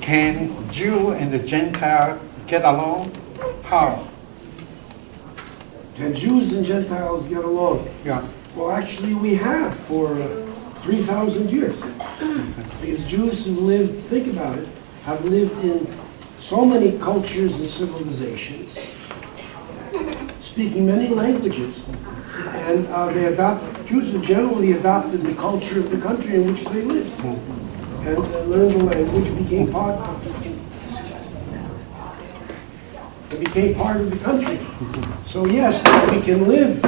can Jew and the Gentile get along? How? Can Jews and Gentiles get along? Yeah. Well, actually, we have for 3,000 years. Because Jews who lived, think about it, have lived in so many cultures and civilizations, speaking many languages, and Jews have generally adopted the culture of the country in which they lived, and learned the language, became part of the country. So yes, we can live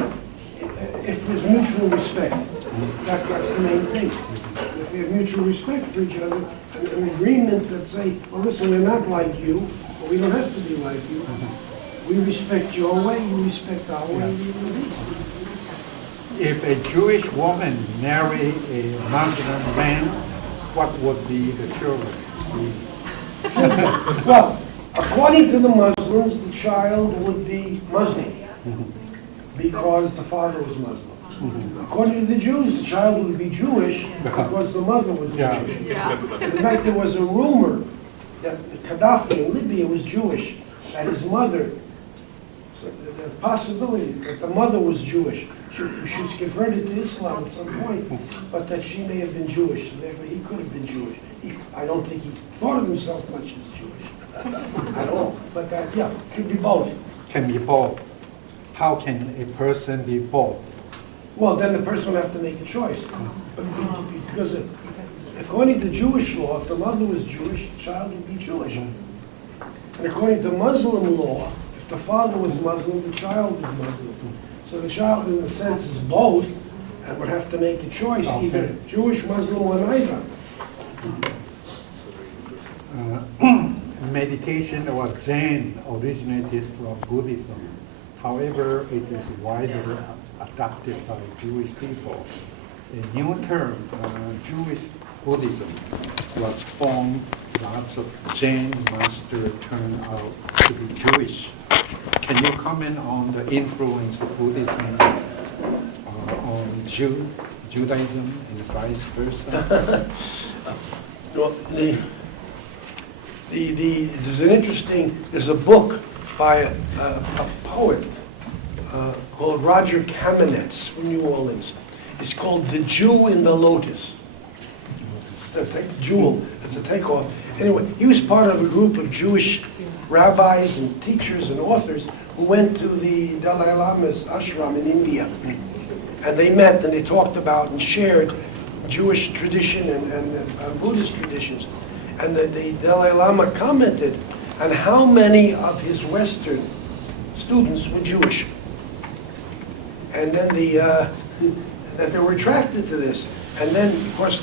if there's mutual respect. That's the main thing. If we have mutual respect for each other, an agreement that say, well, listen, we're not like you, but we don't have to be like you. We respect your way, you respect our way. If a Jewish woman marry a Muslim man, what would be the children? Well, according to the Muslims, the child would be Muslim because the father was Muslim. According to the Jews, the child would be Jewish because the mother was Jewish. In fact, there was a rumor that Gaddafi in Libya was Jewish, that his mother, so the possibility that the mother was Jewish. She was converted to Islam at some point, but that she may have been Jewish, and therefore he could have been Jewish. I don't think he thought of himself much as Jewish at all, but that, yeah, could be both. Can be both. How can a person be both? Well, then the person would have to make a choice. But because according to Jewish law, if the mother was Jewish, the child would be Jewish. And according to Muslim law, if the father was Muslim, the child was Muslim. So the child, in a sense, is both, and would have to make a choice, either Jewish, Muslim, or neither. Meditation or Zen originated from Buddhism. However, it is widely adopted by Jewish people. A new term, Jewish Buddhism, was formed. Lots of Zen masters turned out to be Jewish. Can you comment on the influence of Buddhism on Judaism and vice versa? Well, there's a book by a poet called Roger Kamenetz from New Orleans. It's called The Jew in the Lotus. Jewel, it's a takeoff. Anyway, he was part of a group of Jewish rabbis and teachers and authors who went to the Dalai Lama's ashram in India. And they met and they talked about and shared Jewish tradition and Buddhist traditions. And the Dalai Lama commented on how many of his Western students were Jewish. And then that they were attracted to this. And then, of course,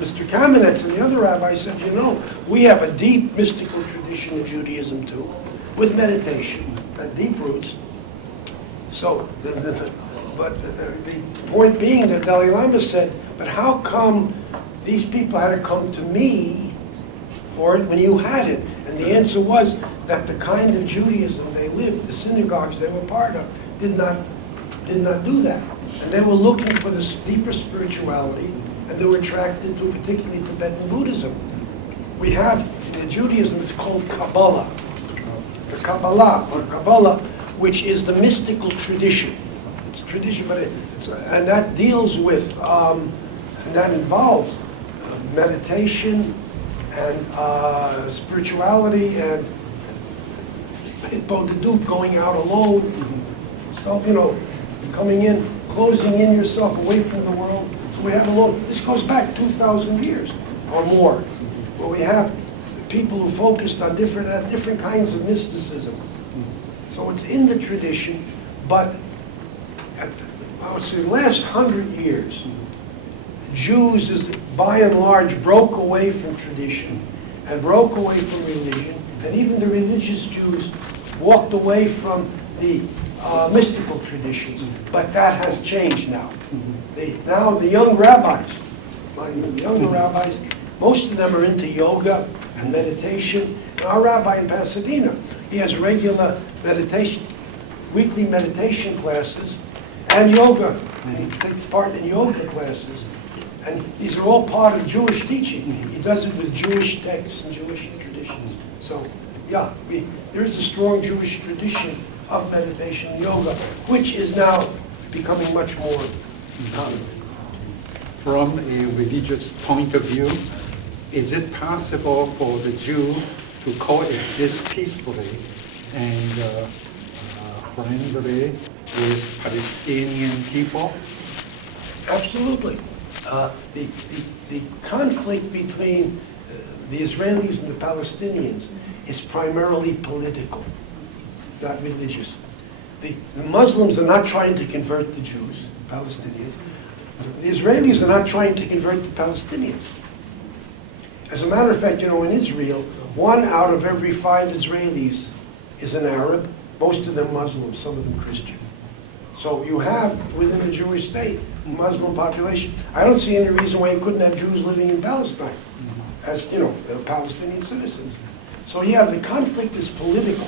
Mr. Kamenetz and the other rabbis said, you know, we have a deep mystical tradition in Judaism too, with meditation, and deep roots. So, but the point being that Dalai Lama said, but how come these people had to come to me for it when you had it? And the answer was that the kind of Judaism they lived, the synagogues they were part of, did not do that. And they were looking for this deeper spirituality, and they were attracted to particularly Tibetan Buddhism. We have, in Judaism, it's called Kabbalah. The Kabbalah, which is the mystical tradition. It's a tradition, but and that deals with, and that involves meditation and spirituality and going out alone, so, you know, coming in, closing in yourself away from the world. So we have this goes back 2,000 years or more, where we have people who focused on different kinds of mysticism. So it's in the tradition, but I would say the last 100 years, Jews, by and large, broke away from tradition and broke away from religion, and even the religious Jews walked away from the mystical traditions. But that has changed now. Now the young rabbis, the younger rabbis, most of them are into yoga and meditation. And our rabbi in Pasadena, he has regular meditation, weekly meditation classes, and yoga. And he takes part in yoga classes. And these are all part of Jewish teaching. He does it with Jewish texts and Jewish traditions. So, yeah, there is a strong Jewish tradition of meditation and yoga, which is now becoming much more common. From a religious point of view, is it possible for the Jew to coexist peacefully and friendly with Palestinian people? Absolutely. The conflict between the Israelis and the Palestinians is primarily political, not religious. The Muslims are not trying to convert the Jews, Palestinians. The Israelis are not trying to convert the Palestinians. As a matter of fact, in Israel, 1 out of every 5 Israelis is an Arab, most of them Muslims, some of them Christian. So you have, within the Jewish state, a Muslim population. I don't see any reason why you couldn't have Jews living in Palestine as, Palestinian citizens. So yeah, the conflict is political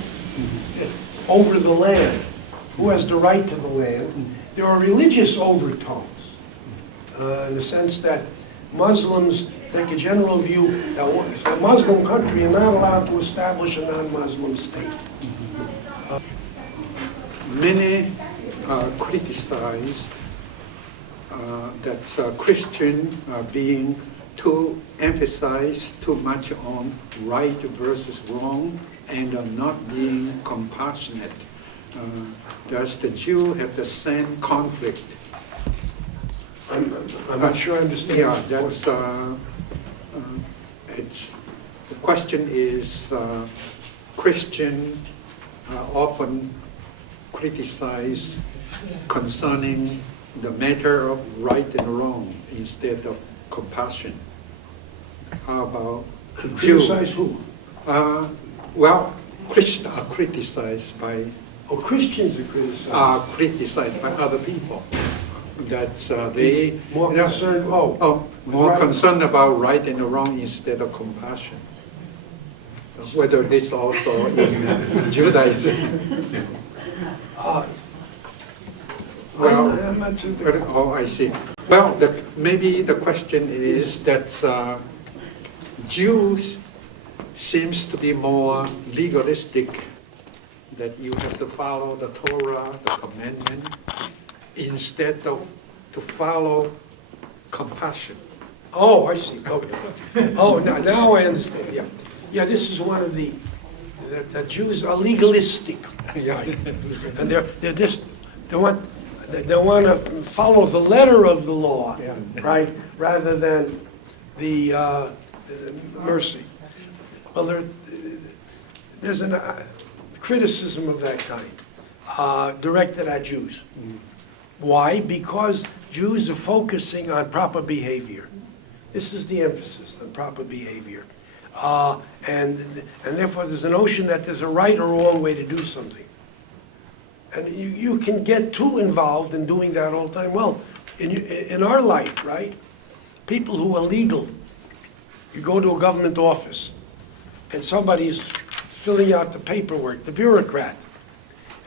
over the land. Who has the right to the land? There are religious overtones in the sense that Muslims take a general view that a Muslim country are not allowed to establish a non-Muslim state. Many criticize that Christian being too emphasized too much on right versus wrong and not being compassionate. Does the Jew have the same conflict? I'm not sure I understand. Yeah, that's the question is Christian often criticize concerning the matter of right and wrong instead of compassion. How about Criticize who? Well, Christians are criticized by Christians are criticized. criticized by other people. That they More concerned, more right. concerned about right and wrong instead of compassion. So whether this also in Judaism. Well, I'm not too I see. Well, maybe the question is that Jews seems to be more legalistic, that you have to follow the Torah, the commandment, instead of to follow compassion. Oh, I see. Okay. Oh, now I understand. Yeah, yeah. This is one of the Jews are legalistic, Yeah. and they're just they want to follow the letter of the law, Yeah. right, rather than the mercy. Well, there's a criticism of that kind directed at Jews. Why? Because Jews are focusing on proper behavior. This is the emphasis on proper behavior. And therefore there's a notion that there's a right or wrong way to do something. And you can get too involved in doing that all the time. Well, in our life, right, people who are legal, you go to a government office and somebody's filling out the paperwork, the bureaucrat,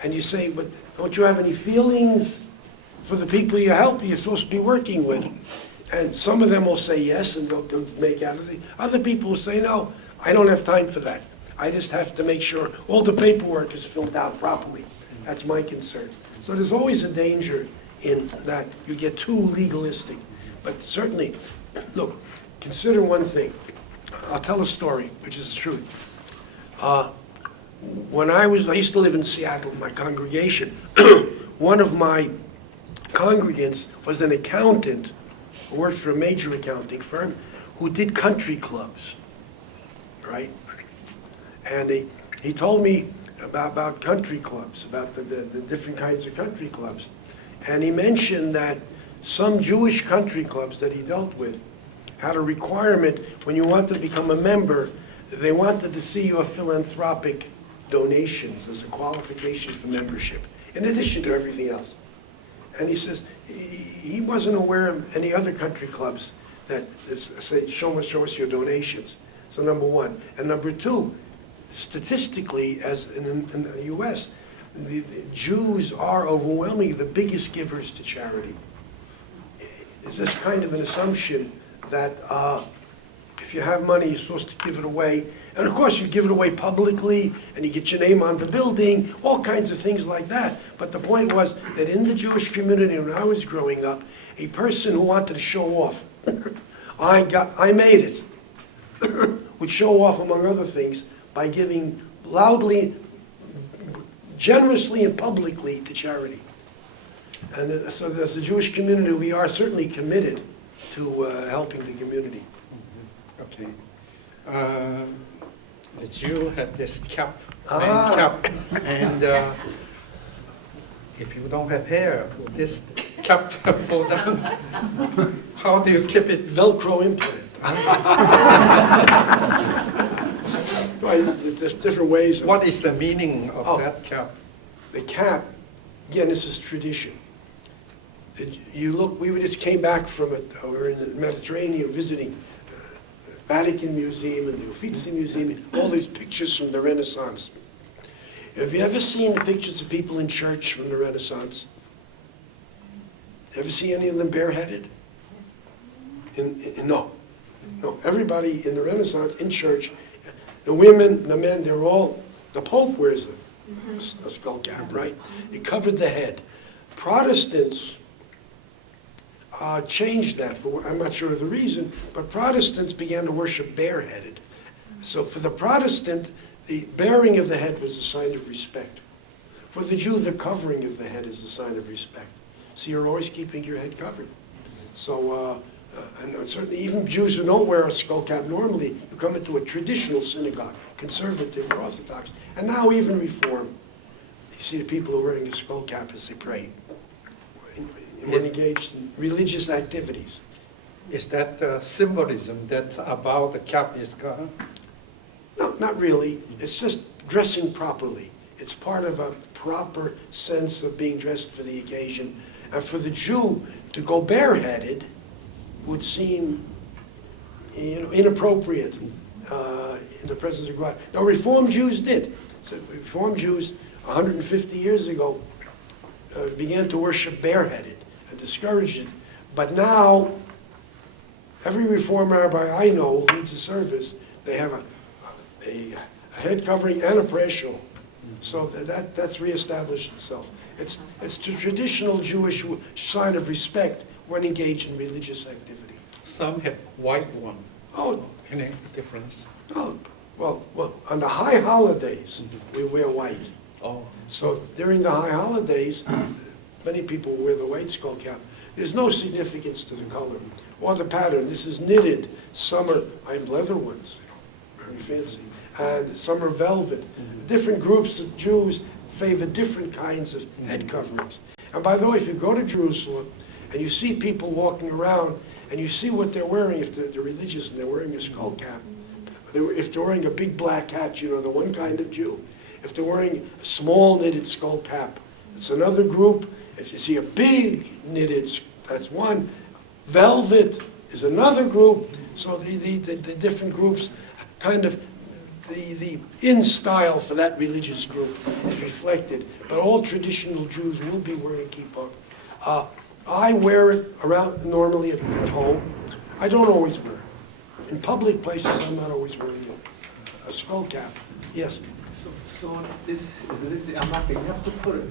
and you say, but don't you have any feelings for the people you're supposed to be working with? And some of them will say yes, and they'll make out of it. Other people will say, no, I don't have time for that. I just have to make sure all the paperwork is filled out properly. That's my concern. So there's always a danger in that you get too legalistic. But certainly, look, consider one thing. I'll tell a story, which is the truth. When I used to live in Seattle, my congregation, one of my congregants was an accountant who worked for a major accounting firm who did country clubs, right? And he told me about country clubs, about the different kinds of country clubs. And he mentioned that some Jewish country clubs that he dealt with had a requirement when you wanted to become a member, they wanted to see your philanthropic donations as a qualification for membership, in addition to everything else. And he says he wasn't aware of any other country clubs that say, show us your donations. So number one. And number two, statistically, as in the U.S., the Jews are overwhelmingly the biggest givers to charity. is this kind of an assumption that if you have money, you're supposed to give it away. And of course, you give it away publicly, and you get your name on the building, all kinds of things like that. But the point was that in the Jewish community, when I was growing up, a person who wanted to show off, I made it, would show off, among other things, by giving loudly, generously, and publicly to charity. And so as a Jewish community, we are certainly committed to helping the community. Okay. The Jew had this cap, Ah. cap, and if you don't have hair, this cap fall down. How do you keep it? Velcro implant. Right, there's different ways. What is the meaning of Oh. that cap? The cap, again, this is tradition. You look, we just came back from it, we were in the Mediterranean visiting Vatican Museum and the Uffizi Museum, and all these pictures from the Renaissance. Have you ever seen the pictures of people in church from the Renaissance? Ever see any of them bareheaded? No. No, everybody in the Renaissance, in church, the women, the men, they're all, the Pope wears a skull cap, right? It covered the head. Protestants changed that, I'm not sure of the reason, but Protestants began to worship bareheaded. So for the Protestant, the baring of the head was a sign of respect. For the Jew, the covering of the head is a sign of respect. So you're always keeping your head covered. So, and certainly even Jews who don't wear a skull cap normally, you come into a traditional synagogue, conservative or Orthodox, and now even Reform. You see the people who are wearing a skull cap as they pray. When engaged in religious activities. Is that symbolism that's about the cap is gone? No, not really. It's just dressing properly. It's part of a proper sense of being dressed for the occasion. And for the Jew to go bareheaded would seem, inappropriate in the presence of God. Now, Reformed Jews did. So Reformed Jews, 150 years ago, began to worship bareheaded and discouraged it. But now, every Reform rabbi I know who leads a service, they have a head covering and a prayer shawl. So that's reestablished itself. It's the traditional Jewish sign of respect when engaged in religious activity. Some have white one. Oh, Any difference? oh, well, on the high holidays, we wear white. Oh. So during the high holidays, many people wear the white skull cap. There's no significance to the color or the pattern. This is knitted. Some I have leather ones, very fancy, and some are velvet. Different groups of Jews favor different kinds of head coverings. And by the way, if you go to Jerusalem and you see people walking around and you see what they're wearing, if they're religious and they're wearing a skull cap, if they're wearing a big black hat, the one kind of Jew. If they're wearing a small knitted skull cap, it's another group. If you see a big knitted, that's one. Velvet is another group. So the different groups, kind of the in style for that religious group is reflected. But all traditional Jews will be wearing kippah. I wear it around normally at home. I don't always wear it. In public places, I'm not always wearing a skull cap. Yes. So this I'm not you have to put it.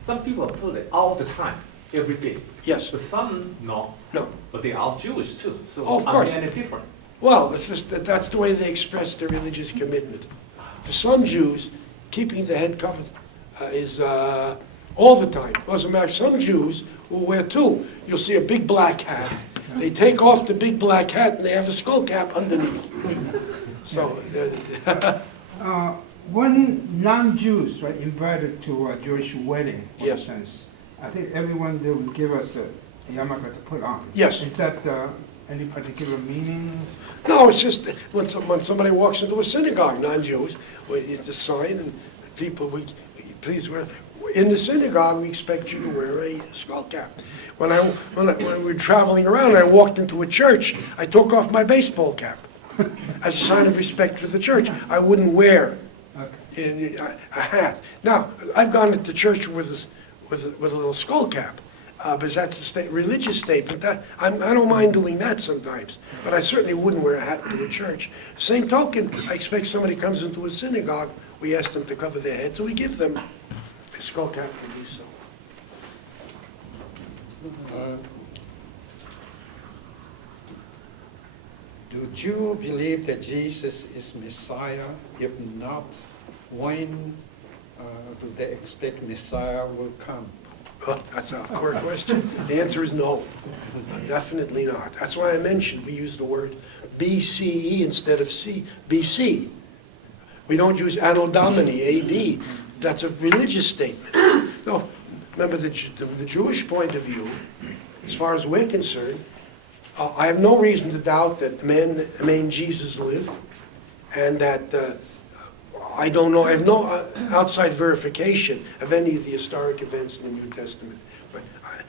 Some people put it all the time, every day. Yes. But some no. No. But they are Jewish too. So Oh, of course. are they any different? Well, it's just that's the way they express their religious commitment. For some Jews, keeping the head covered is all the time. As a matter of fact, some Jews will wear two. You'll see a big black hat. They take off the big black hat and they have a skull cap underneath. So, when non-Jews were invited to a Jewish wedding, for Yes. instance, I think everyone they would give us a yarmulke to put on. Yes. Is that any particular meaning? no, it's just when somebody walks into a synagogue, non-Jews, it's a sign and people, please wear. In the synagogue, we expect you to wear a skull cap. When we were traveling around, I walked into a church, I took off my baseball cap as a sign of respect for the church. I wouldn't wear a hat. Now, I've gone into church with a little skull cap, Because that's a religious statement. I don't mind doing that sometimes, but I certainly wouldn't wear a hat to a church. Same token, I expect somebody comes into a synagogue, we ask them to cover their head, so we give them a skull cap to do so. Do Jews believe that Jesus is Messiah? If not, when do they expect Messiah will come? Well, that's a core question. The answer is no, definitely not. That's why I mentioned we use the word BCE instead of BC. We don't use Anno Domini, AD. That's a religious statement. No, remember the Jewish point of view, as far as we're concerned, I have no reason to doubt that the man Jesus lived, and that I don't know, I have no outside verification of any of the historic events in the New Testament. But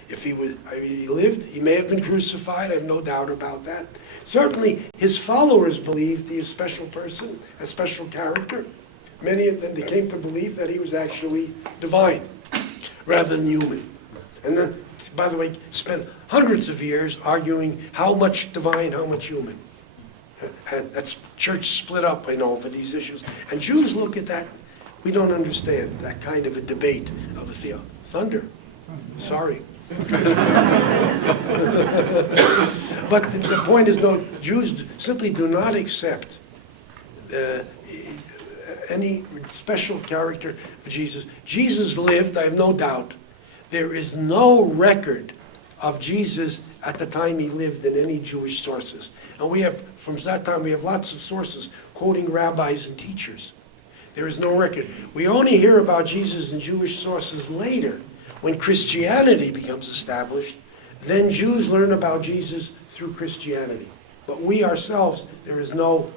if he lived, he may have been crucified, I have no doubt about that. Certainly, his followers believed he was a special person, a special character. Many of them, they came to believe that he was actually divine, rather than human. And then, by the way, spent hundreds of years arguing how much divine, how much human. And that's church split up, I know, over these issues. And Jews look at that, we don't understand that kind of a debate of a thunder. Sorry. But the point is, no, Jews simply do not accept any special character of Jesus. Jesus lived, I have no doubt. There is no record of Jesus at the time he lived in any Jewish sources. And we have, from that time, we have lots of sources quoting rabbis and teachers. There is no record. We only hear about Jesus in Jewish sources later, when Christianity becomes established. Then Jews learn about Jesus through Christianity. But we ourselves, there is no...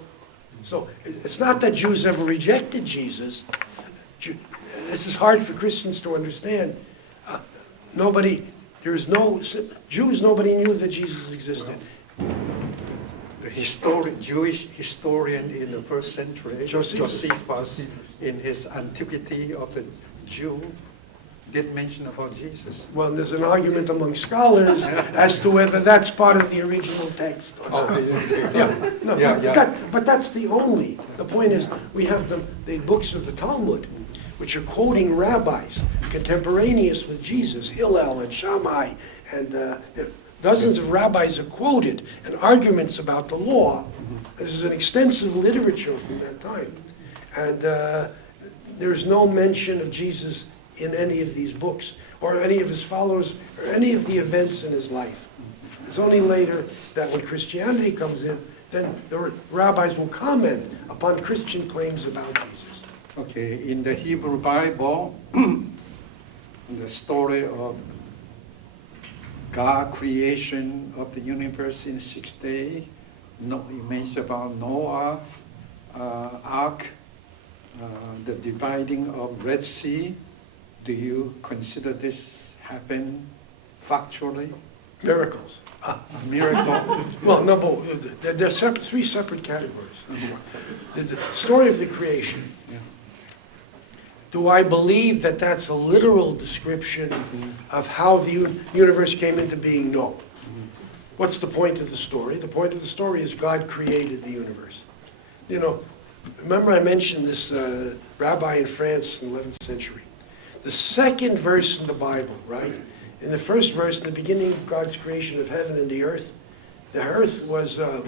So it's not that Jews ever rejected Jesus. This is hard for Christians to understand. Nobody knew that Jesus existed. The Jewish historian in the first century, Josephus, in his Antiquity of the Jew, did mention about Jesus. Well, there's an argument among scholars as to whether that's part of the original text or not. But that's the only. The point is, we have the books of the Talmud, which are quoting rabbis contemporaneous with Jesus, Hillel and Shammai, and dozens of rabbis are quoted, and arguments about the law. This is an extensive literature from that time. And there's no mention of Jesus in any of these books, or any of his followers, or any of the events in his life. It's only later that when Christianity comes in, then the rabbis will comment upon Christian claims about Jesus. Okay, in the Hebrew Bible, the story of God creation of the universe in 6 days, you mentioned about Noah, Ark, the dividing of Red Sea. Do you consider this happened factually? Miracles. A miracle? Well, no, but there are three separate categories. The story of the creation. Yeah. Do I believe that that's a literal description of how the universe came into being? No. What's the point of the story? The point of the story is God created the universe. You know, remember I mentioned this rabbi in France in the 11th century. The second verse in the Bible, right? In the first verse, in the beginning of God's creation of heaven and the earth was the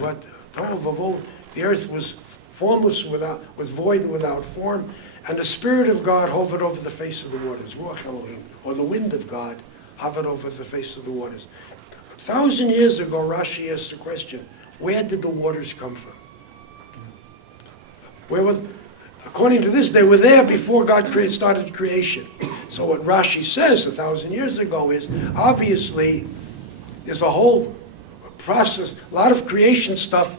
earth was formless, was void and without form, and the Spirit of God hovered over the face of the waters, Ruach Elohim, or the wind of God hovered over the face of the waters. 1,000 years ago, Rashi asked the question, where did the waters come from? According to this, they were there before God started creation. So what Rashi says 1,000 years ago is, obviously, there's a whole process, a lot of creation stuff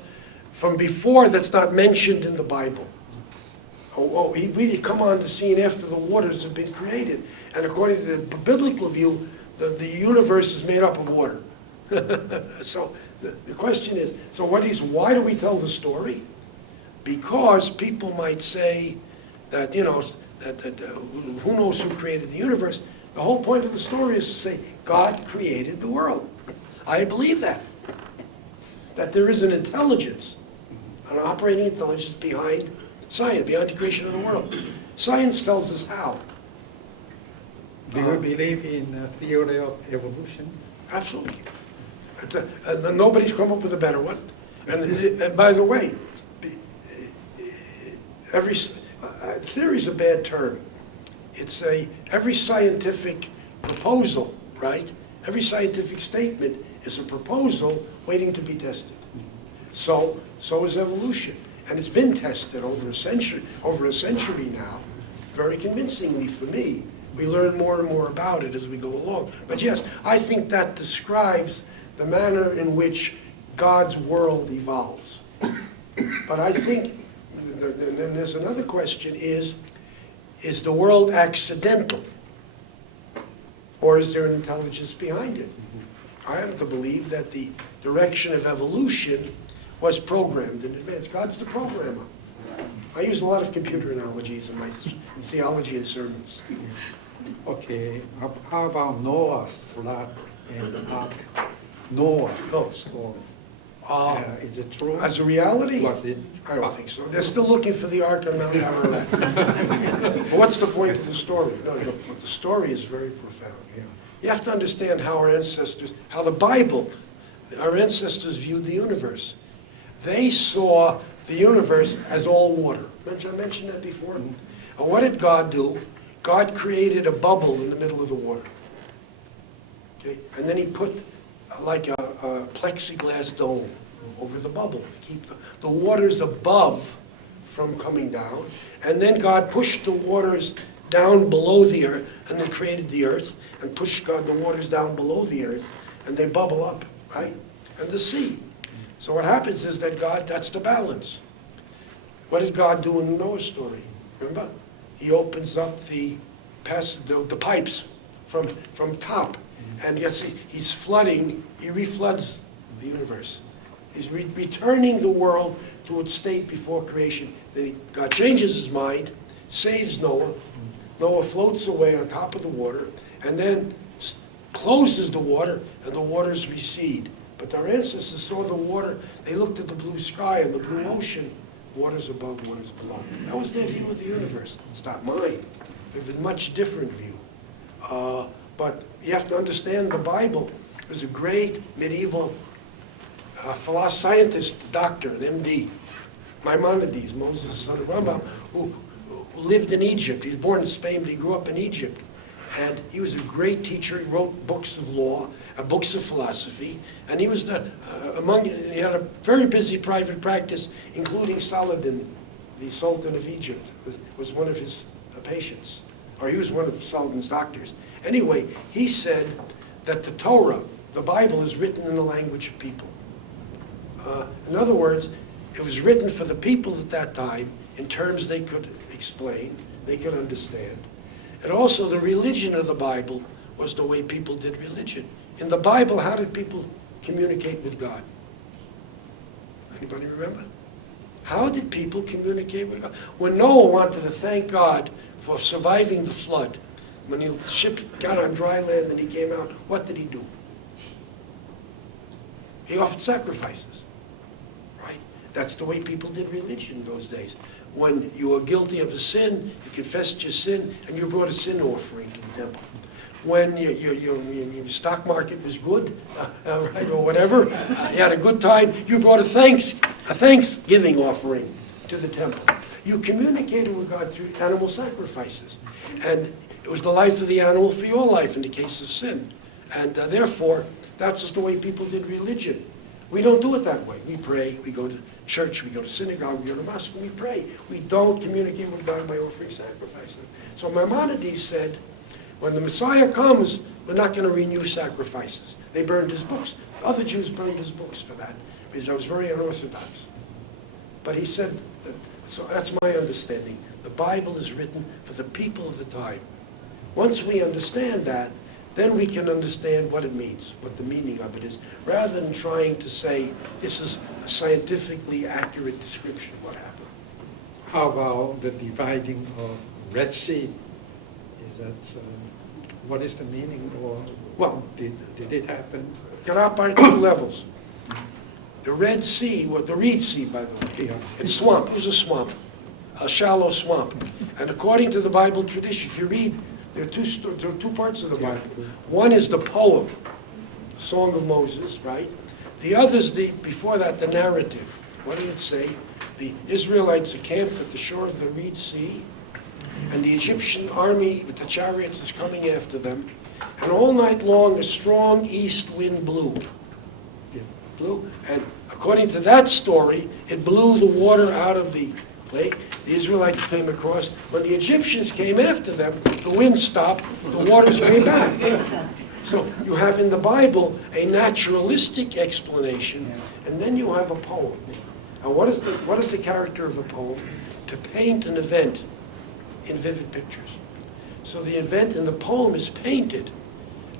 from before that's not mentioned in the Bible. We did come on the scene after the waters have been created. And according to the biblical view, the universe is made up of water. So the question is, why do we tell the story? Because people might say that, who knows who created the universe? The whole point of the story is to say God created the world. I believe that. That there is an intelligence, an operating intelligence behind science, behind the creation of the world. Science tells us how. Do you believe in the theory of evolution? Absolutely. Nobody's come up with a better one. And by the way, theory is a bad term. It's every scientific proposal, right? Every scientific statement is a proposal waiting to be tested. So is evolution. And it's been tested over a century now, very convincingly for me. We learn more and more about it as we go along. But yes, I think that describes the manner in which God's world evolves. But I think, then there's another question, is the world accidental? Or is there an intelligence behind it? I happen to believe that the direction of evolution was programmed in advance. God's the programmer. I use a lot of computer analogies in my theology and sermons. Okay, how about Noah's flood and the ark? Noah's story. Is it true? As a reality? Was it? I don't think so. They're still looking for the Ark on Mount Ararat. But what's the point of the story? No, the story is very profound. You have to understand how our ancestors, how the Bible, our ancestors viewed the universe. They saw the universe as all water. I mentioned that before. And what did God do? God created a bubble in the middle of the water. Okay? And then he put like a plexiglass dome over the bubble to keep the waters above from coming down. And then God pushed the waters down below the earth, and then created the earth, and pushed the waters down below the earth, and they bubble up, right? And the sea. So what happens is that that's the balance. What did God do in the Noah story? Remember? He opens up the pipes from top. And yes, he's flooding, he refloods the universe. He's returning the world to its state before creation. Then God changes his mind, saves Noah. Noah floats away on top of the water, and then closes the water, and the waters recede. But our ancestors saw the water, they looked at the blue sky and the blue ocean, waters above, waters below. That was their view of the universe. It's not mine. They have a much different view. But you have to understand the Bible. There's a great medieval philosopher, scientist, doctor, an MD, Maimonides, Moses' son of Rambam, who lived in Egypt. He was born in Spain, but he grew up in Egypt. And he was a great teacher. He wrote books of law, books of philosophy, and he was he had a very busy private practice, including Saladin, the Sultan of Egypt, was one of his patients, or he was one of Saladin's doctors. Anyway, he said that the Torah, the Bible, is written in the language of people. In other words, it was written for the people at that time in terms they could explain, they could understand. And also the religion of the Bible was the way people did religion. In the Bible, how did people communicate with God? Anybody remember? How did people communicate with God? When Noah wanted to thank God for surviving the flood, when the ship got on dry land and he came out, what did he do? He offered sacrifices, right? That's the way people did religion in those days. When you were guilty of a sin, you confessed your sin, and you brought a sin offering to the temple. When your stock market was good, right, or whatever, you had a good time, you brought a thanksgiving offering to the temple. You communicated with God through animal sacrifices. And it was the life of the animal for your life in the case of sin. And therefore, that's just the way people did religion. We don't do it that way. We pray, we go to church, we go to synagogue, we go to mosque, and we pray. We don't communicate with God by offering sacrifices. So Maimonides said, when the Messiah comes, we're not going to renew sacrifices. They burned his books. Other Jews burned his books for that, because that was very unorthodox. But he said, so that's my understanding. The Bible is written for the people of the time. Once we understand that, then we can understand what it means, what the meaning of it is, rather than trying to say this is a scientifically accurate description of what happened. How about the dividing of Red Sea? Is that what is the meaning, or Well- did it happen? Got out by 2 levels. The Red Sea, the Reed Sea, by the way, Yes. it's swamp, it was a swamp, a shallow swamp. And according to the Bible tradition, if you read, there are two parts of the Yeah. Bible. One is the poem, the Song of Moses, right? The other is before that, the narrative. What did it say? The Israelites are camped at the shore of the Reed Sea, and the Egyptian army with the chariots is coming after them. And all night long, a strong east wind blew. Yeah. Blew, and according to that story, it blew the water out of the lake. The Israelites came across. When the Egyptians came after them, the wind stopped, the waters came back. So you have in the Bible a naturalistic explanation, and then you have a poem. Now what is the character of a poem? To paint an event in vivid pictures. So the event in the poem is painted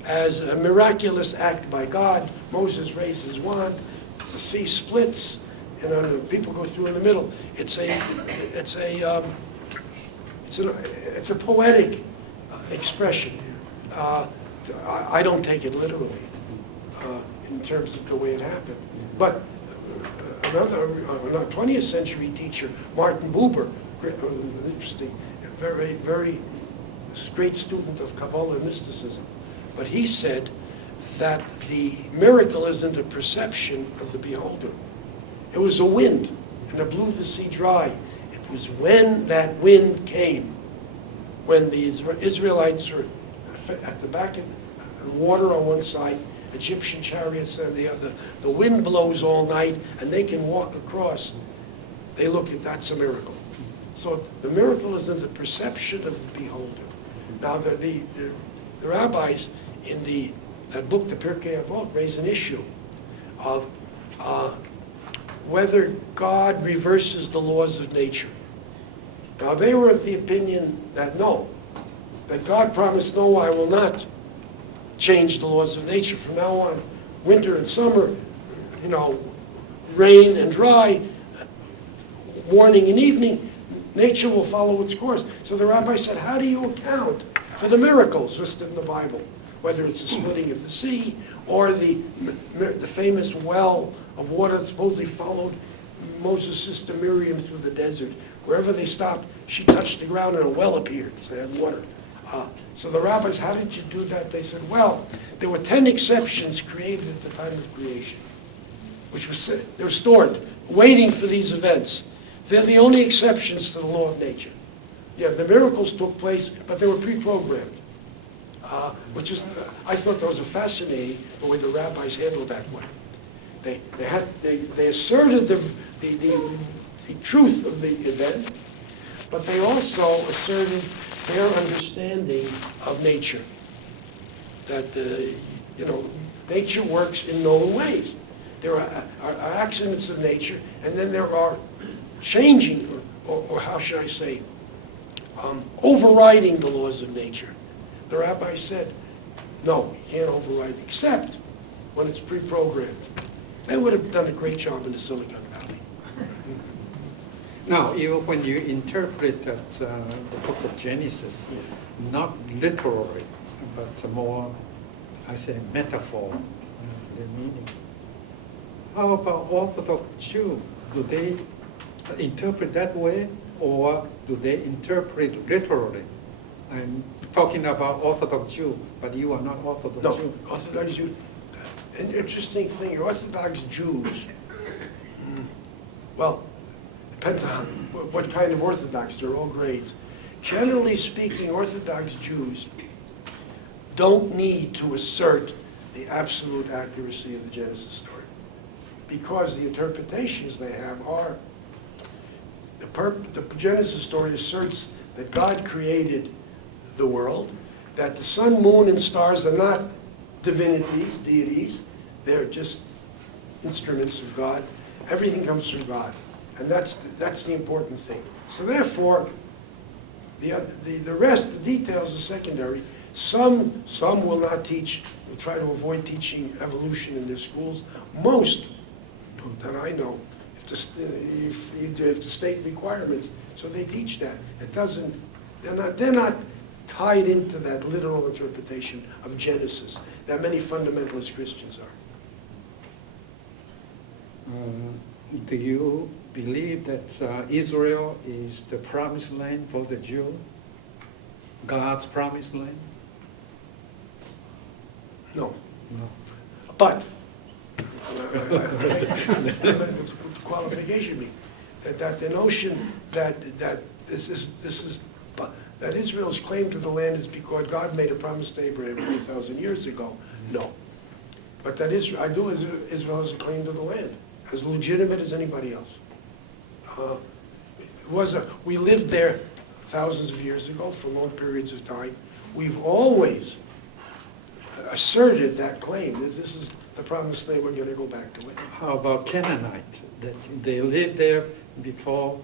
as a miraculous act by God. Moses raised his wand, the sea splits, and people go through in the middle. It's a poetic expression. I don't take it literally in terms of the way it happened. But another 20th century teacher, Martin Buber, interesting, very, very great student of Kabbalah and mysticism. But he said that the miracle isn't a perception of the beholder. It was a wind, and it blew the sea dry. It was when that wind came, when the Israelites were at the back of the water on one side, Egyptian chariots on the other. The wind blows all night, and they can walk across. They look at that's a miracle. So the miracle is in the perception of the beholder. Now the rabbis in that book, the Pirkei Avot, raise an issue of whether God reverses the laws of nature. Now they were of the opinion that no, that God promised, no, I will not change the laws of nature. From now on, winter and summer, rain and dry, morning and evening, nature will follow its course. So the rabbi said, how do you account for the miracles listed in the Bible? Whether it's the splitting of the sea or the famous well of water that supposedly followed Moses' sister Miriam through the desert. Wherever they stopped, she touched the ground and a well appeared, so they had water. So the rabbis, how did you do that? They said, well, there were 10 exceptions created at the time of creation, which was they're stored, waiting for these events. They're the only exceptions to the law of nature. Yeah, the miracles took place, but they were pre-programmed. Which is, I thought that was fascinating the way the rabbis handled that one. They asserted the truth of the event, but they also asserted their understanding of nature. That nature works in known ways. There are accidents of nature, and then there are changing, or how should I say, overriding the laws of nature. The rabbi said, no, you can't override except when it's pre-programmed. They would have done a great job in the Silicon Valley. Now, when you interpret the book of Genesis, not literally, but more, I say, metaphor, the meaning. How about Orthodox Jew? Do they interpret that way, or do they interpret literally? I'm talking about Orthodox Jew, but you are not Orthodox No, Jew. Orthodox Jew. An interesting thing, Orthodox Jews, well, depends on what kind of Orthodox, they're all grades. Generally speaking, Orthodox Jews don't need to assert the absolute accuracy of the Genesis story, because the interpretations they have are, the Genesis story asserts that God created the world, that the sun, moon, and stars are not divinities, deities, they're just instruments of God. Everything comes from God, and that's the important thing. So therefore, the rest, the details are secondary. Some will not teach, will try to avoid teaching evolution in their schools. Most that I know, if the state requirements, so they teach that. It doesn't. They're not tied into that literal interpretation of Genesis that many fundamentalist Christians are. Do you believe that Israel is the promised land for the Jew? God's promised land? No. No. But, what's the qualification mean? That the notion that that Israel's claim to the land is because God made a promise to Abraham 3,000 years ago, no. But that Israel has a claim to the land, as legitimate as anybody else. We lived there thousands of years ago for long periods of time. We've always asserted that claim, that this is the promised land, we're going to go back to it. How about Canaanites? That they lived there before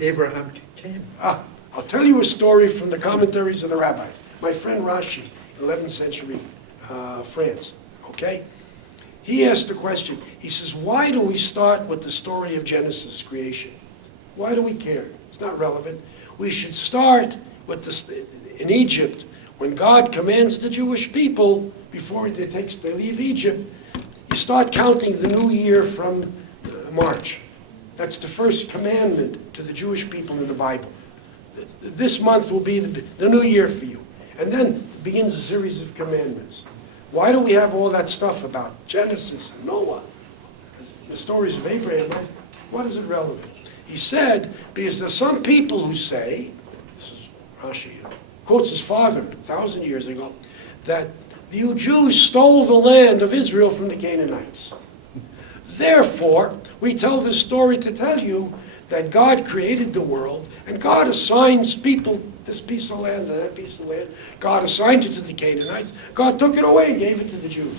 Abraham came. I'll tell you a story from the commentaries of the rabbis. My friend Rashi, 11th century France, okay? He asked the question, he says, why do we start with the story of Genesis creation? Why do we care? It's not relevant. We should start with in Egypt, when God commands the Jewish people, before they leave Egypt, you start counting the new year from March. That's the first commandment to the Jewish people in the Bible. This month will be the new year for you. And then begins a series of commandments. Why do we have all that stuff about Genesis and Noah, the stories of Abraham? What is it relevant? He said, because there's some people who say, this is Rashi, quotes his father 1,000 years ago, that you Jews stole the land of Israel from the Canaanites. Therefore, we tell this story to tell you that God created the world, and God assigns people this piece of land and that piece of land. God assigned it to the Canaanites. God took it away and gave it to the Jews.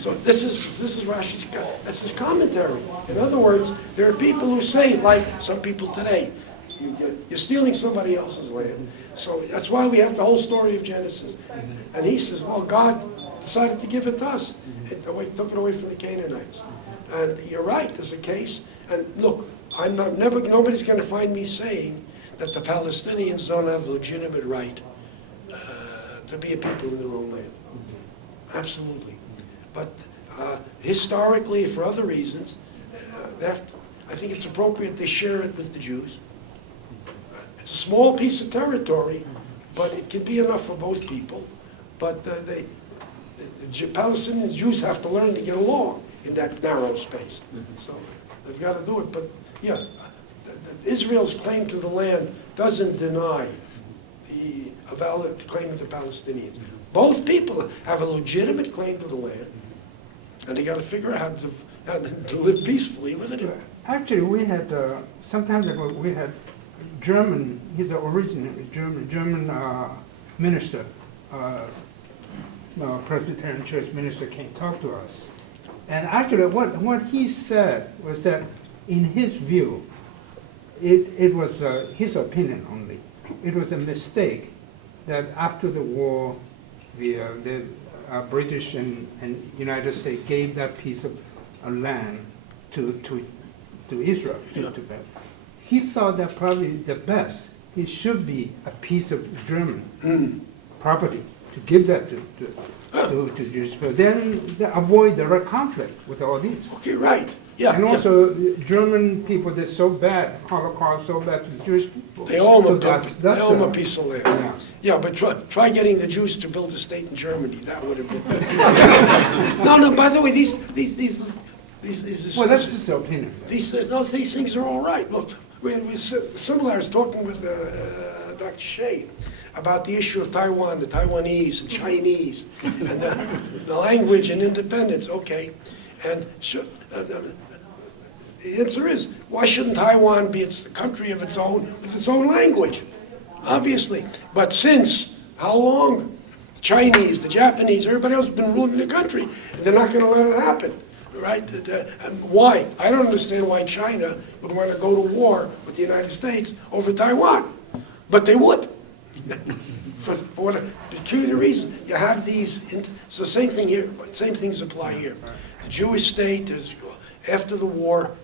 So this is Rashi's, that's his commentary. In other words, there are people who say, like some people today, you're stealing somebody else's land. So that's why we have the whole story of Genesis. And he says, well, God decided to give it to us. It took it away from the Canaanites. And you're right, there's a case. And look, nobody's going to find me saying that the Palestinians don't have a legitimate right to be a people in their own land. Absolutely. But historically, for other reasons, I think it's appropriate they share it with the Jews. It's a small piece of territory, but it can be enough for both people. But the Palestinians, Jews have to learn to get along in that narrow space. So they've got to do it. But yeah, Israel's claim to the land doesn't deny a valid claim to the Palestinians. Both people have a legitimate claim to the land, and they got to figure out how to live peacefully with it. Actually, we had, some time ago, we had German, he's originally German minister, Presbyterian Church minister came talk to us. And actually what he said was that in his view, it was his opinion only. It was a mistake that after the war, the British and United States gave that piece of land to Israel. He thought that probably the best, it should be a piece of German property to give that to Jewish people. Then they avoid direct conflict with all these. Okay, right. Yeah. And also, German people, they're so bad, Holocaust so bad to the Jewish people. They own so them a piece of land. Yeah. Yeah, but try getting the Jews to build a state in Germany. That would have been better. No, by the way, these Well, that's just the opinion. These things are all right. Look, similar, I was talking with Dr. Shea about the issue of Taiwan, the Taiwanese and Chinese, and the language and independence. Okay, and the answer is, why shouldn't Taiwan be a country of its own, with its own language? Obviously. But since, how long? The Chinese, the Japanese, everybody else has been ruling the country, and they're not going to let it happen. Right? And why? I don't understand why China would want to go to war with the United States over Taiwan. But they would. For what a peculiar reason. You have these, so same thing here, same things apply here. The Jewish state is, after the war,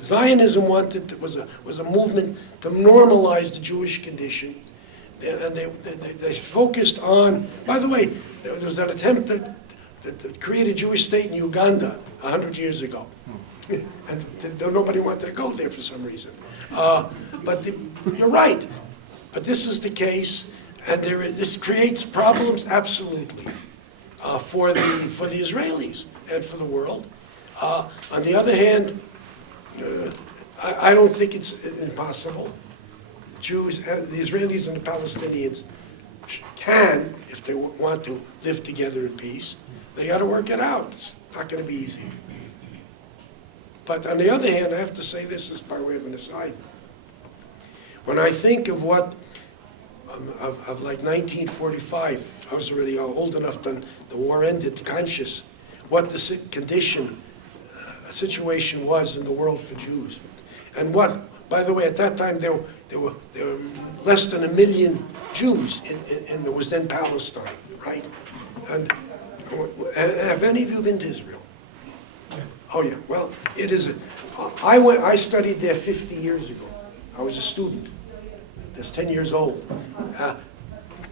Zionism was a movement to normalize the Jewish condition. And they focused on, by the way, there was an attempt to create a Jewish state in Uganda 100 years ago. And nobody wanted to go there for some reason. You're right. But this is the case, and this creates problems, absolutely, for the Israelis and for the world. On the other hand, I don't think it's impossible. Jews, the Israelis and the Palestinians can, if they want to, live together in peace. They got to work it out. It's not going to be easy. But on the other hand, I have to say this as by way of an aside. When I think of what, of like 1945, I was already old enough when the war ended, conscious, what the situation was in the world for Jews. And what, by the way, at that time there were less than 1 million Jews in there was then Palestine, right? And have any of you been to Israel? Oh yeah, well, it is. I studied there 50 years ago. I was a student. I was 10 years old.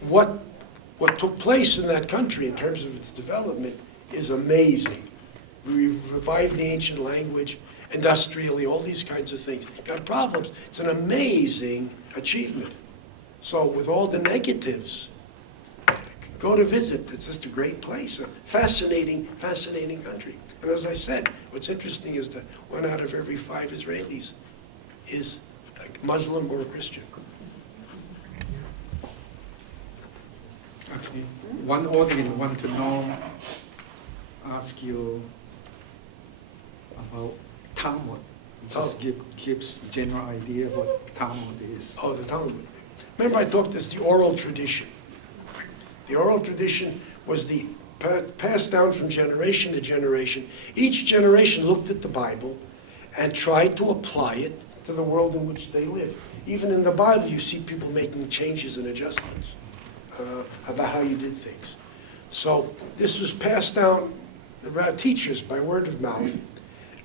What took place in that country in terms of its development is amazing. We revived the ancient language, industrially, all these kinds of things. Got problems. It's an amazing achievement. So with all the negatives, go to visit. It's just a great place, a fascinating, fascinating country. And as I said, what's interesting is that 1 out of every 5 Israelis is a Muslim or a Christian. Actually, one audience want to know, ask you about Talmud. Just gives general idea what Talmud is. Oh, the Talmud. Remember I talked this, the oral tradition. The oral tradition was the passed down from generation to generation. Each generation looked at the Bible and tried to apply it to the world in which they live. Even in the Bible, you see people making changes and adjustments about how you did things. So this was passed down, the teachers, by word of mouth.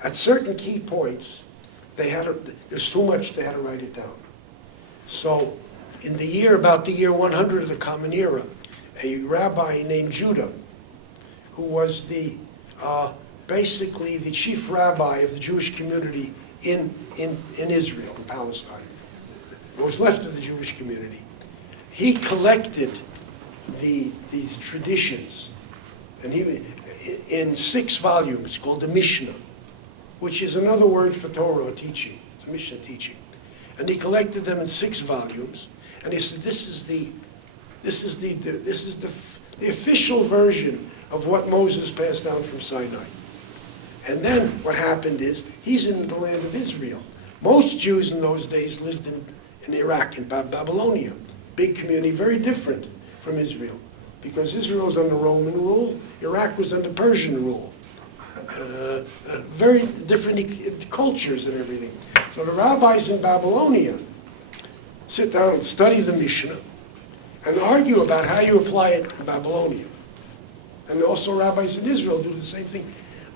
At certain key points, there's so much they had to write it down. So in about the year 100 of the Common Era, a rabbi named Judah, who was basically the chief rabbi of the Jewish community in Israel, in Palestine, what was left of the Jewish community, he collected these traditions, and in 6 volumes called the Mishnah, which is another word for Torah, teaching. It's a Mishnah teaching. And he collected them in 6 volumes, and he said, this is the official version of what Moses passed down from Sinai. And then what happened is, he's in the land of Israel. Most Jews in those days lived in Iraq, in Babylonia. Big community, very different from Israel. Because Israel was under Roman rule, Iraq was under Persian rule. Very different cultures and everything. So the rabbis in Babylonia sit down and study the Mishnah and argue about how you apply it in Babylonia. And also rabbis in Israel do the same thing.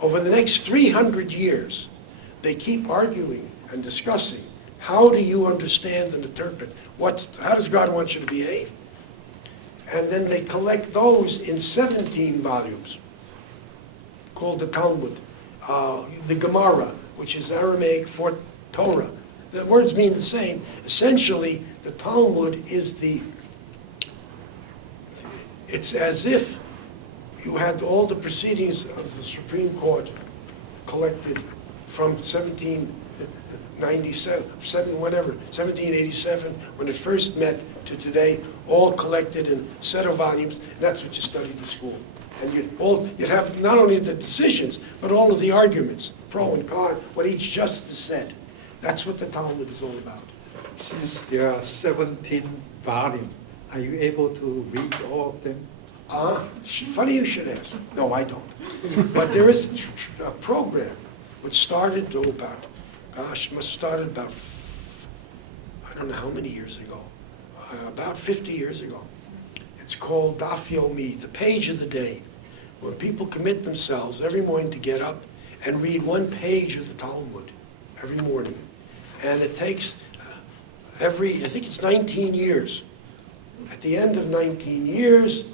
Over the next 300 years, they keep arguing and discussing, how do you understand and interpret? How does God want you to behave? And then they collect those in 17 volumes called the Talmud, the Gemara, which is Aramaic for Torah. The words mean the same. Essentially, the Talmud is it's as if you had all the proceedings of the Supreme Court collected from 1787, when it first met, to today, all collected in a set of volumes, and that's what you studied in school. And you'd have not only the decisions, but all of the arguments, pro and con, what each justice said. That's what the Talmud is all about. Since there are 17 volumes, are you able to read all of them? Funny you should ask. No, I don't. But there is a program which started must have started about, I don't know how many years ago, about 50 years ago. It's called Daf Yomi, the page of the day, where people commit themselves every morning to get up and read 1 page of the Talmud every morning. And it takes I think it's 19 years At the end of 19 years,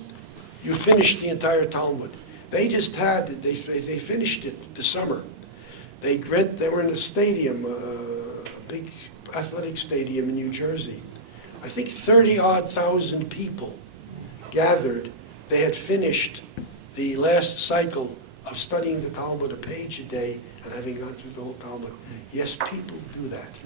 you finished the entire Talmud. They just had, they finished it this summer. They were in a stadium, a big athletic stadium in New Jersey. I think 30-odd thousand people gathered. They had finished the last cycle of studying the Talmud a page a day and having gone through the whole Talmud. Yes, people do that.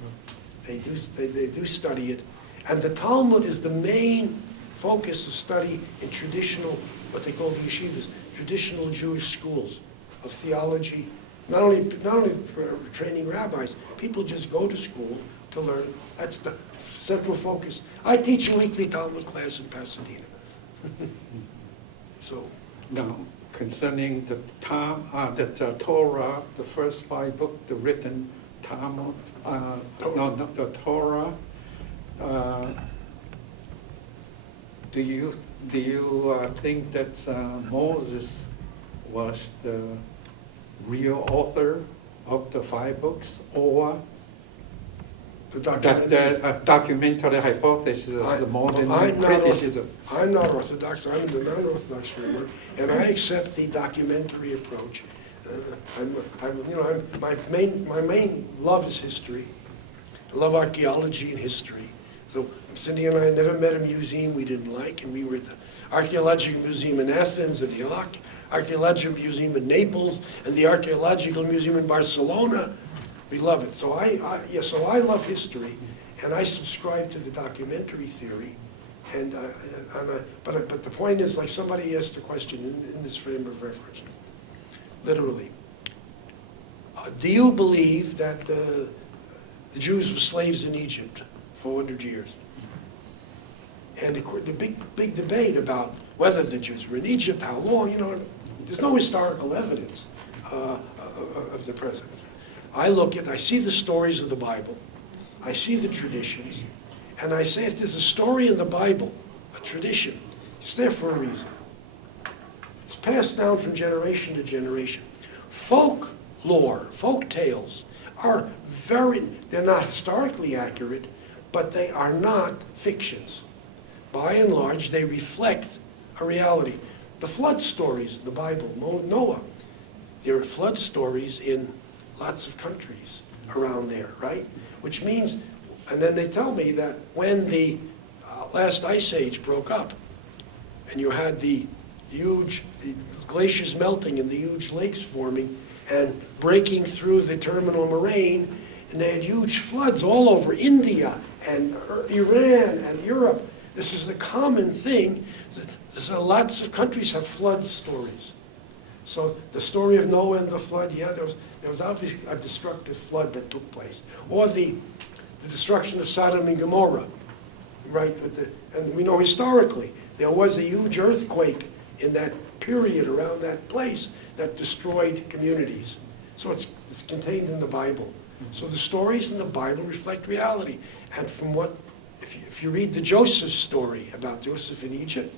They do study it. And the Talmud is the main focus of study in traditional, what they call the yeshivas, traditional Jewish schools of theology. Not only for training rabbis, people just go to school to learn. That's the central focus. I teach a weekly Talmud class in Pasadena. So Now, concerning the Torah, the first 5 books, the written Talmud, the Torah, do you think that Moses was the real author of the 5 books, or the that documentary. the documentary hypothesis is more than criticism? I'm not Orthodox, I'm the non-Orthodox framework, and I accept the documentary approach. My main love is history. I love archaeology and history. So Cindy and I never met a museum we didn't like, and we were at the Archaeological Museum in Athens, and the Archaeological Museum in Naples, and the Archaeological Museum in Barcelona. We love it. So I love history, and I subscribe to the documentary theory. But the point is, like somebody asked the question in this frame of reference, literally, do you believe that the Jews were slaves in Egypt for 400 years? And the big debate about whether the Jews were in Egypt, how long, there's no historical evidence of the present. I see the stories of the Bible, I see the traditions, and I say if there's a story in the Bible, a tradition, it's there for a reason. It's passed down from generation to generation. Folklore, folk tales are they're not historically accurate, but they are not fictions. By and large, they reflect a reality. The flood stories in the Bible, Noah, there are flood stories in lots of countries around there, right? Which means, and then they tell me that when the last ice age broke up, and you had the glaciers melting and the huge lakes forming and breaking through the terminal moraine, and they had huge floods all over India and Iran and Europe. This is a common thing. Lots of countries have flood stories. So the story of Noah and the flood, yeah, there was obviously a destructive flood that took place. Or the destruction of Sodom and Gomorrah, right? And we know historically, there was a huge earthquake in that period around that place that destroyed communities. So it's contained in the Bible. So the stories in the Bible reflect reality. And from if you read the Joseph story about Joseph in Egypt,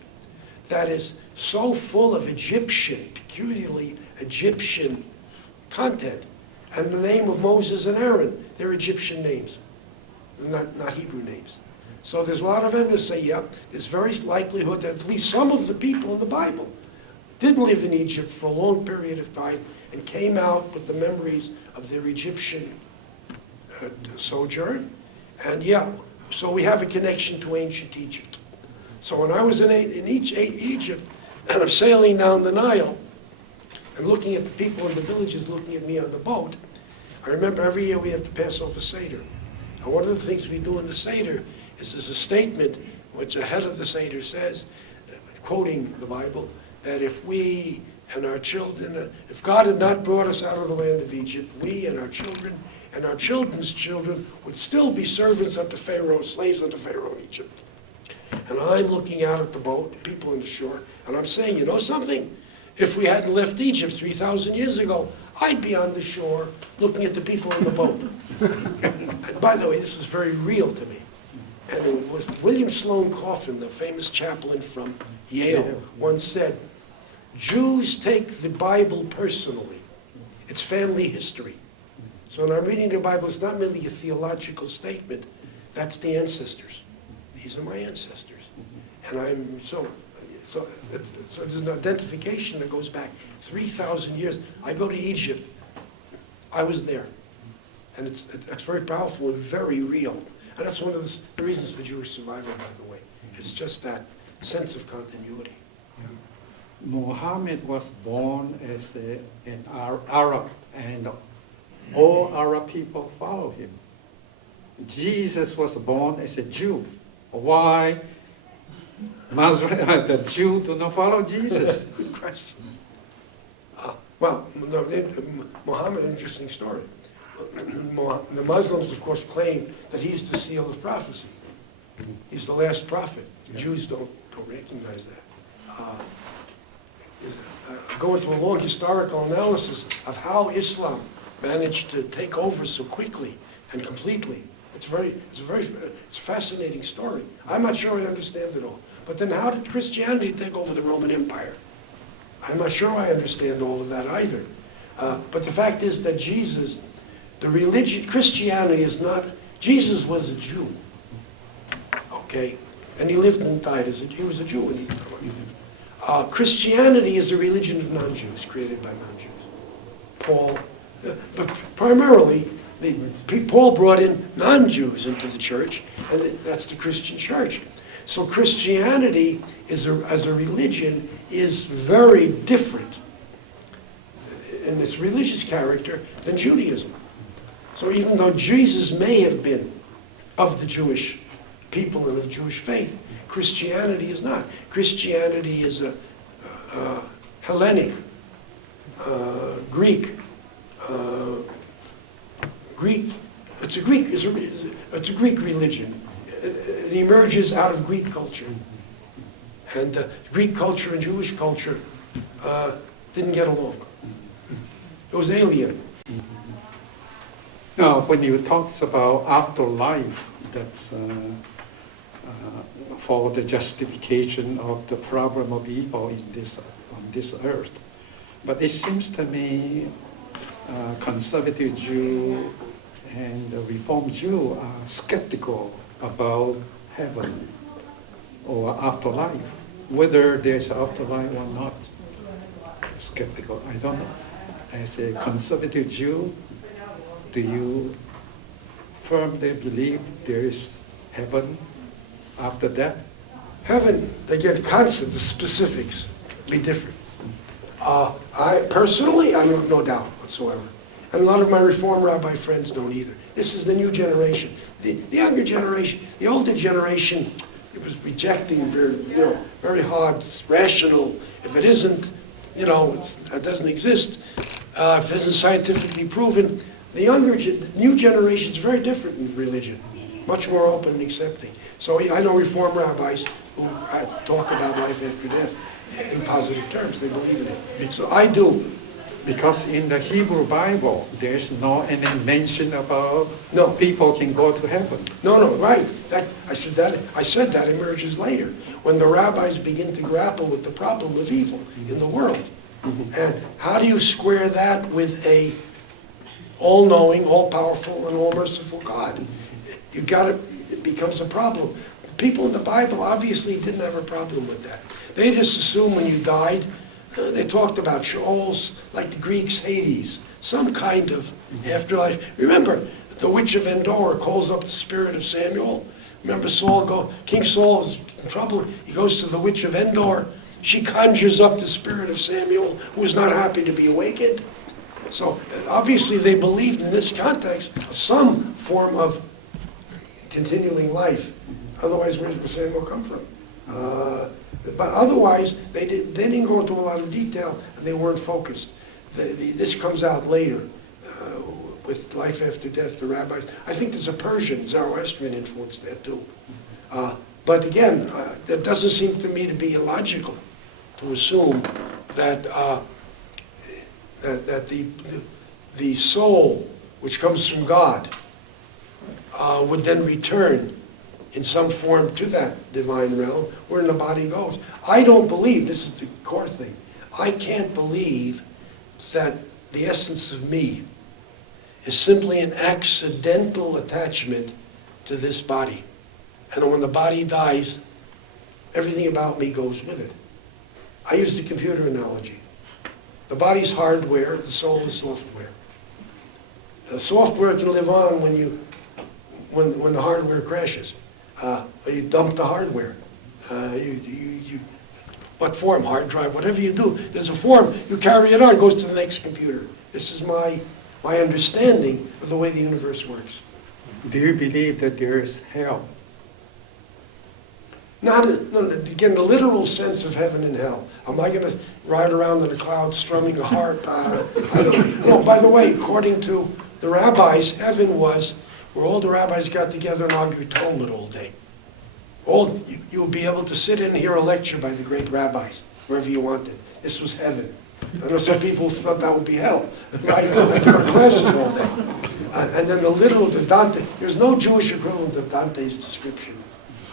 that is so full of peculiarly Egyptian content. And the name of Moses and Aaron, they're Egyptian names, not Hebrew names. So there's a lot of evidence to say, yeah, there's very likelihood that at least some of the people in the Bible did live in Egypt for a long period of time and came out with the memories of their Egyptian sojourn. And yeah, so we have a connection to ancient Egypt. So when I was in Egypt, and I'm sailing down the Nile, and looking at the people in the villages looking at me on the boat, I remember every year we have the Passover Seder. And one of the things we do in the Seder is there's a statement which the head of the Seder says, quoting the Bible, that if we and our children, if God had not brought us out of the land of Egypt, we and our children and our children's children would still be servants unto Pharaoh, slaves unto Pharaoh in Egypt. And I'm looking out at the boat, the people on the shore, and I'm saying, you know something? If we hadn't left Egypt 3,000 years ago, I'd be on the shore looking at the people on the boat. And by the way, this is very real to me. And it was William Sloane Coffin, the famous chaplain from Yale, once said, Jews take the Bible personally. It's family history. So when I'm reading the Bible, it's not merely a theological statement. That's the ancestors. These are my ancestors. And so there's an identification that goes back 3,000 years. I go to Egypt. I was there. And it's very powerful and very real. And that's one of the reasons for Jewish survival, by the way. It's just that sense of continuity. Muhammad was born as an Arab, and all Arab people follow him. Jesus was born as a Jew. Why the Jew do not follow Jesus? Good question. Well, Muhammad, interesting story. The Muslims, of course, claim that he's the seal of prophecy. He's the last prophet. The Jews don't recognize that. Go into a long historical analysis of how Islam managed to take over so quickly and completely. It's a fascinating story. I'm not sure I understand it all. But then how did Christianity take over the Roman Empire? I'm not sure I understand all of that either. But the fact is that Jesus, Christianity is not, Jesus was a Jew. Okay? And he lived and died as he was a Jew when he died. Christianity is a religion of non-Jews, created by non-Jews. But primarily, Paul brought in non-Jews into the church, and that's the Christian church. So Christianity as a religion is very different in this religious character than Judaism. So even though Jesus may have been of the Jewish people and of Jewish faith, Christianity is not. Christianity is a Hellenic, Greek. It's a Greek religion. It emerges out of Greek culture, and Greek culture and Jewish culture didn't get along. It was alien. Now, when you talk about afterlife, that's for the justification of the problem of evil on this earth. But it seems to me conservative Jew and the Reformed Jew are skeptical about heaven or afterlife, whether there's afterlife or not. Skeptical, I don't know. As a conservative Jew, do you firmly believe there is heaven after that? Heaven, again, concept, the specifics be different. I personally have no doubt whatsoever. And a lot of my Reform rabbi friends don't either. This is the new generation. The younger generation, the older generation, it was rejecting very hard, it's rational. If it isn't, it doesn't exist. If it isn't scientifically proven, the new generation is very different in religion, much more open and accepting. So I know Reform rabbis who talk about life after death in positive terms. They believe in it. So I do. Because in the Hebrew Bible, there's no any mention about No. people can go to heaven. No, right. I said that emerges later, when the rabbis begin to grapple with the problem of evil in the world. And how do you square that with a all-knowing, all-powerful, and all-merciful God? It becomes a problem. People in the Bible obviously didn't have a problem with that. They just assumed when you died, they talked about Sheol's, like the Greeks, Hades, some kind of afterlife. Remember, the witch of Endor calls up the spirit of Samuel. Remember King Saul is in trouble. He goes to the witch of Endor. She conjures up the spirit of Samuel, who is not happy to be awakened. So obviously they believed in this context of some form of continuing life. Otherwise, where does Samuel come from? But otherwise, they didn't go into a lot of detail, and they weren't focused. This comes out later with life after death, the rabbis. I think there's a Persian, Zoroastrian influence there too. But again, that doesn't seem to me to be illogical to assume that that the soul, which comes from God, would then return in some form to that divine realm, wherein the body goes. I don't believe, this is the core thing, I can't believe that the essence of me is simply an accidental attachment to this body. And when the body dies, everything about me goes with it. I use the computer analogy. The body's hardware, the soul is software. The software can live on when the hardware crashes. You dump the hardware. What form, hard drive, whatever you do, there's a form, you carry it on, it goes to the next computer. This is my understanding of the way the universe works. Do you believe that there is hell? Again, the literal sense of heaven and hell. Am I going to ride around in a cloud strumming a harp? I don't know. By the way, according to the rabbis, heaven was where all the rabbis got together and argued Talmud all day. You would be able to sit in and hear a lecture by the great rabbis, wherever you wanted. This was heaven. I know some people thought that would be hell. Right? I took classes all day. And then the Dante, there's no Jewish equivalent of Dante's description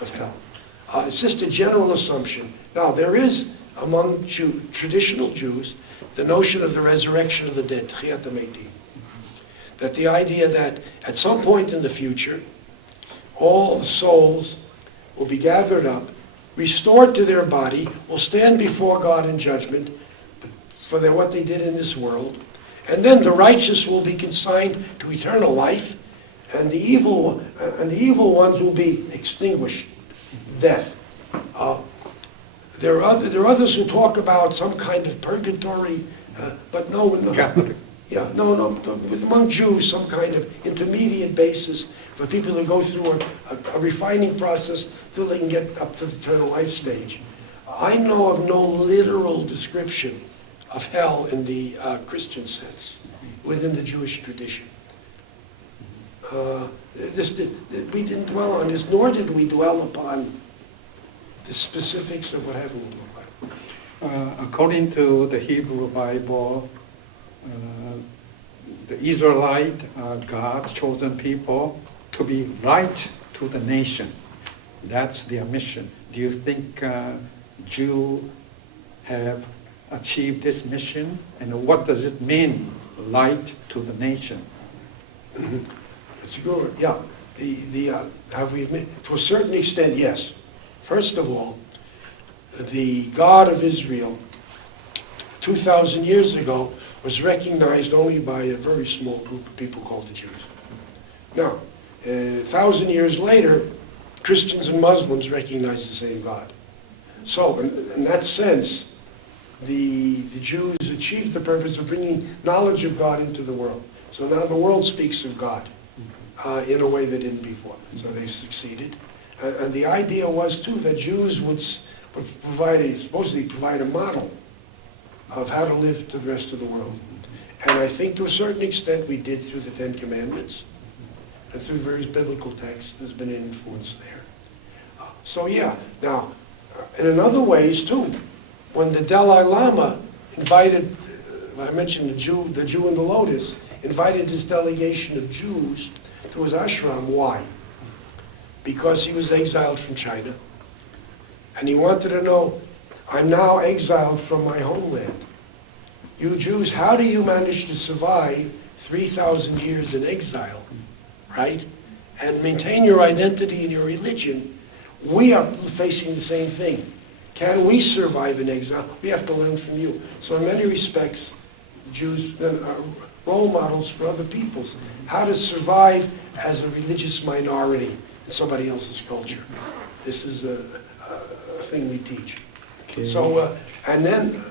of hell. It's just a general assumption. Now, there is, among traditional Jews, the notion of the resurrection of the dead, Tchiyat HaMetim. That the idea that at some point in the future, all the souls will be gathered up, restored to their body, will stand before God in judgment for what they did in this world, and then the righteous will be consigned to eternal life, and the evil ones will be extinguished. Death. There are others who talk about some kind of purgatory, but no. Yeah, no. Among Jews, some kind of intermediate basis for people to go through a refining process till they can get up to the eternal life stage. I know of no literal description of hell in the Christian sense within the Jewish tradition. We didn't dwell on this, nor did we dwell upon the specifics of what heaven would look like. According to the Hebrew Bible, the Israelite are God's chosen people to be light to the nation. That's their mission. Do you think Jews have achieved this mission? And what does it mean, light to the nation? It's a good one. Yeah. Have we admit, to a certain extent, yes. First of all, the God of Israel 2,000 years ago was recognized only by a very small group of people called the Jews. Now, 1,000 years later, Christians and Muslims recognize the same God. So, in that sense, the Jews achieved the purpose of bringing knowledge of God into the world. So now the world speaks of God in a way they didn't before. So they succeeded. And the idea was, too, that Jews would supposedly provide a model of how to live to the rest of the world. And I think to a certain extent we did through the Ten Commandments and through various biblical texts. There's been an influence there. So yeah, now, in other ways, too, when the Dalai Lama invited, I mentioned the Jew in the Lotus, invited this delegation of Jews to his ashram. Why? Because he was exiled from China. And he wanted to know, I'm now exiled from my homeland. You Jews, how do you manage to survive 3,000 years in exile, right? And maintain your identity and your religion? We are facing the same thing. Can we survive in exile? We have to learn from you. So in many respects, Jews then are role models for other peoples. How to survive as a religious minority in somebody else's culture. This is a thing we teach. Okay. So, and then,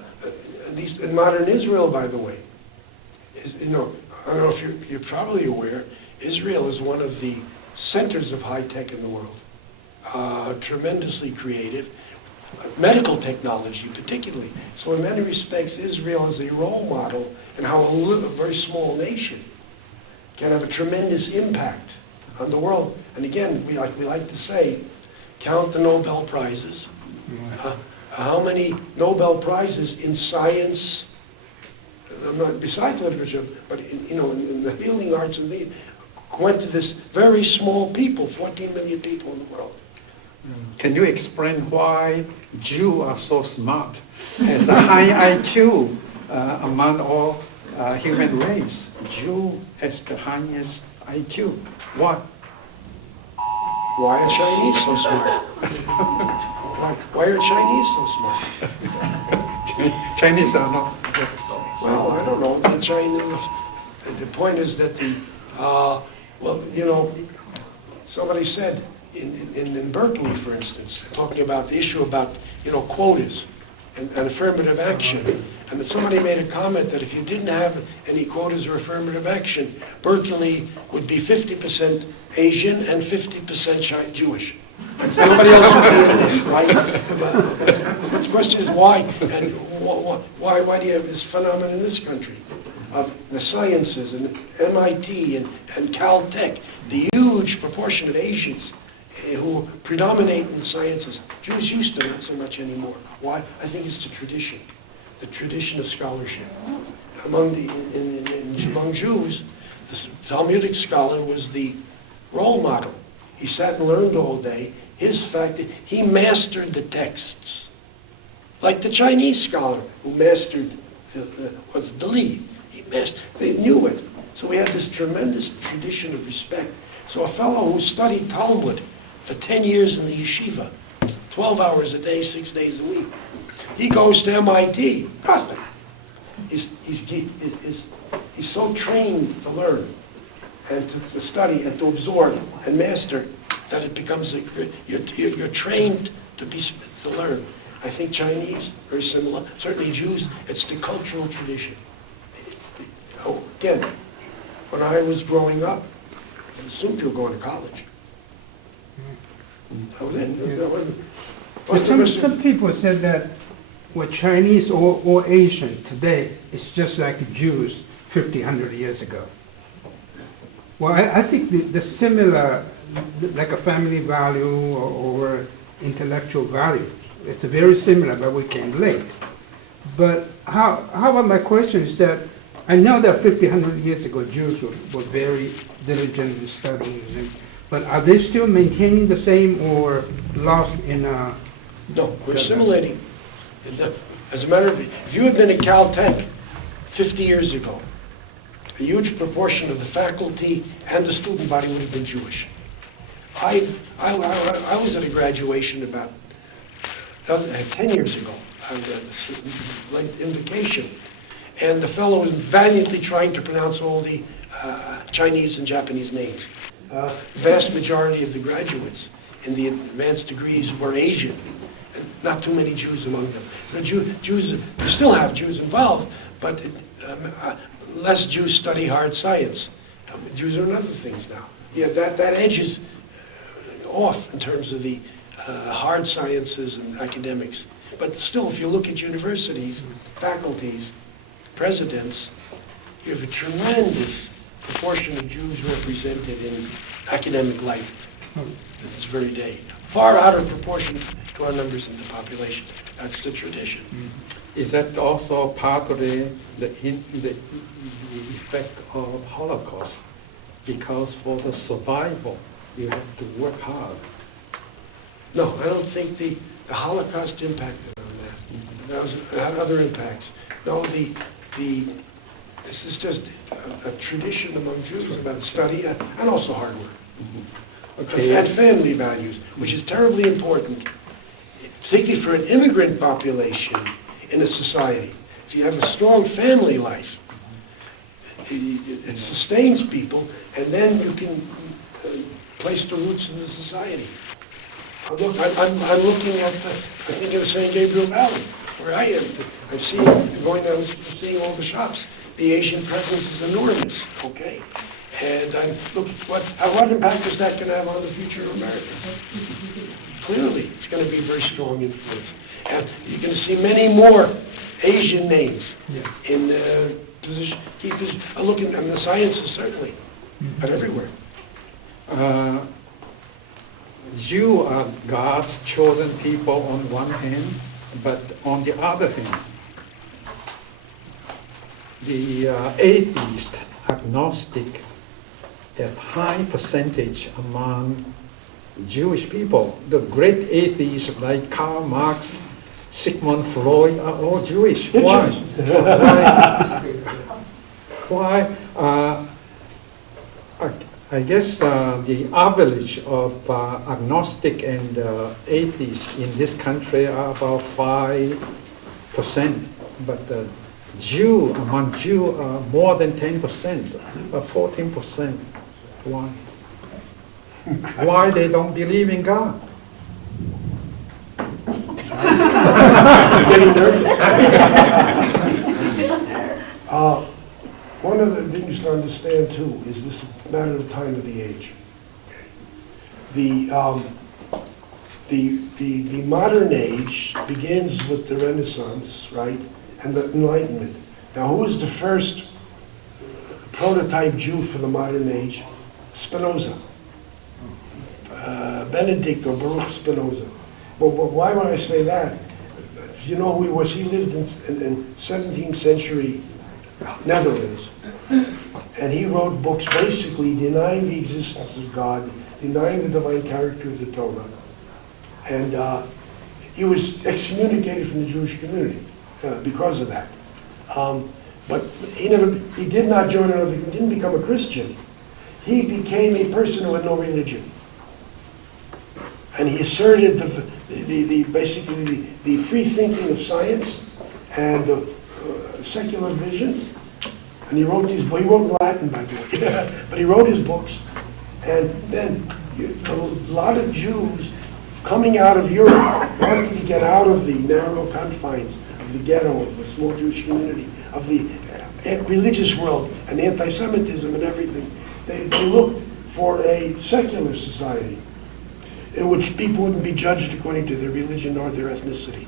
in modern Israel, by the way, I don't know if you're probably aware, Israel is one of the centers of high tech in the world. Tremendously creative. Medical technology particularly. So in many respects, Israel is a role model in how a very small nation can have a tremendous impact on the world. And again, we like to say, count the Nobel Prizes. How many Nobel Prizes in science, besides literature, but in the healing arts and went to this very small people, 14 million people in the world. Can you explain why Jews are so smart? Has a high IQ among all human race. Jew has the highest IQ. What? Why are Chinese so smart? Why are Chinese so smart? Chinese are not. Well, I don't know, the Chinese, the point is that well, you know, somebody said in Berkeley, for instance, talking about the issue about, you know, quotas and affirmative action, and that somebody made a comment that if you didn't have any quotas or affirmative action, Berkeley would be 50% Asian and 50% Jewish. Nobody else would be in there, right? But the question is why, and why do you have this phenomenon in this country of the sciences and MIT and Caltech, the huge proportion of Asians who predominate in the sciences. Jews used to, not so much anymore. Why? I think it's the tradition of scholarship. Among Jews, the Talmudic scholar was the role model. He sat and learned all day. His fact, he mastered the texts. Like the Chinese scholar who mastered, was the lead. They knew it. So we had this tremendous tradition of respect. So a fellow who studied Talmud for 10 years in the yeshiva, 12 hours a day, 6 days a week, he goes to MIT, nothing. He's so trained to learn and to study and to absorb and master that it becomes, you're trained to learn. I think Chinese, very similar, certainly Jews, it's the cultural tradition. Again, when I was growing up, I assumed you were going to college. That was it. That wasn't, But some people said that what Chinese or Asian today is just like Jews 50, 100 years ago. Well, I think the similar, like a family value or intellectual value, it's very similar, but we came late. But how about my question is that I know that 50, 100 years ago, Jews were very diligent in studying, but are they still maintaining the same or lost in no, we're assimilating. As a matter of fact, if you had been at Caltech 50 years ago, a huge proportion of the faculty and the student body would have been Jewish. I was at a graduation about 10 years ago. I was at a late invocation, and the fellow was valiantly trying to pronounce all the Chinese and Japanese names. Vast majority of the graduates in the advanced degrees were Asian, and not too many Jews among them. So Jews, you still have Jews involved, but less Jews study hard science. Jews are in other things now. Yeah, that edge is off in terms of the hard sciences and academics. But still, if you look at universities, faculties, presidents, you have a tremendous proportion of Jews represented in academic life at this very day. Far out of proportion to our numbers in the population. That's the tradition. Is that also part of the effect of Holocaust? Because for the survival, you have to work hard. No, I don't think the Holocaust impacted on that. It had other impacts. No, this is just a tradition among Jews about study and also hard work. Okay. And family values, which is terribly important, particularly for an immigrant population in a society. If you have a strong family life, it sustains people, and then you can place the roots in the society. I'm looking at, I think of the St. Gabriel Valley, where I am. I see, going down, seeing all the shops. The Asian presence is enormous, okay? And what impact is that going to have on the future of America? Clearly, it's going to be a very strong influence. And you're going to see many more Asian names in position. Keep looking, I mean, the sciences certainly, but everywhere. Jews are God's chosen people on one hand, but on the other hand, the atheist, agnostic, a high percentage among Jewish people. The great atheists like Karl Marx, Sigmund Freud are all Jewish. Why? Why I guess the average of agnostic and atheists in this country are about 5%, but the among Jew are more than 10%, 14%. Why? Why they don't believe in God? Getting nervous. One of the things to understand too is this matter of time of the age. The modern age begins with the Renaissance, right, and the Enlightenment. Now, who was the first prototype Jew for the modern age? Spinoza. Benedict or Baruch Spinoza. But why would I say that? You know who he was? He lived in 17th century Netherlands. And he wrote books basically denying the existence of God, denying the divine character of the Torah. And he was excommunicated from the Jewish community because of that. But he did not join another, he didn't become a Christian. He became a person who had no religion. And he asserted basically the free thinking of science and the secular vision. And he wrote these books. He wrote in Latin, by the way. But he wrote his books. And then a lot of Jews coming out of Europe wanted to get out of the narrow confines of the ghetto, of the small Jewish community, of the religious world and anti-Semitism and everything. They looked for a secular society in which people wouldn't be judged according to their religion or their ethnicity.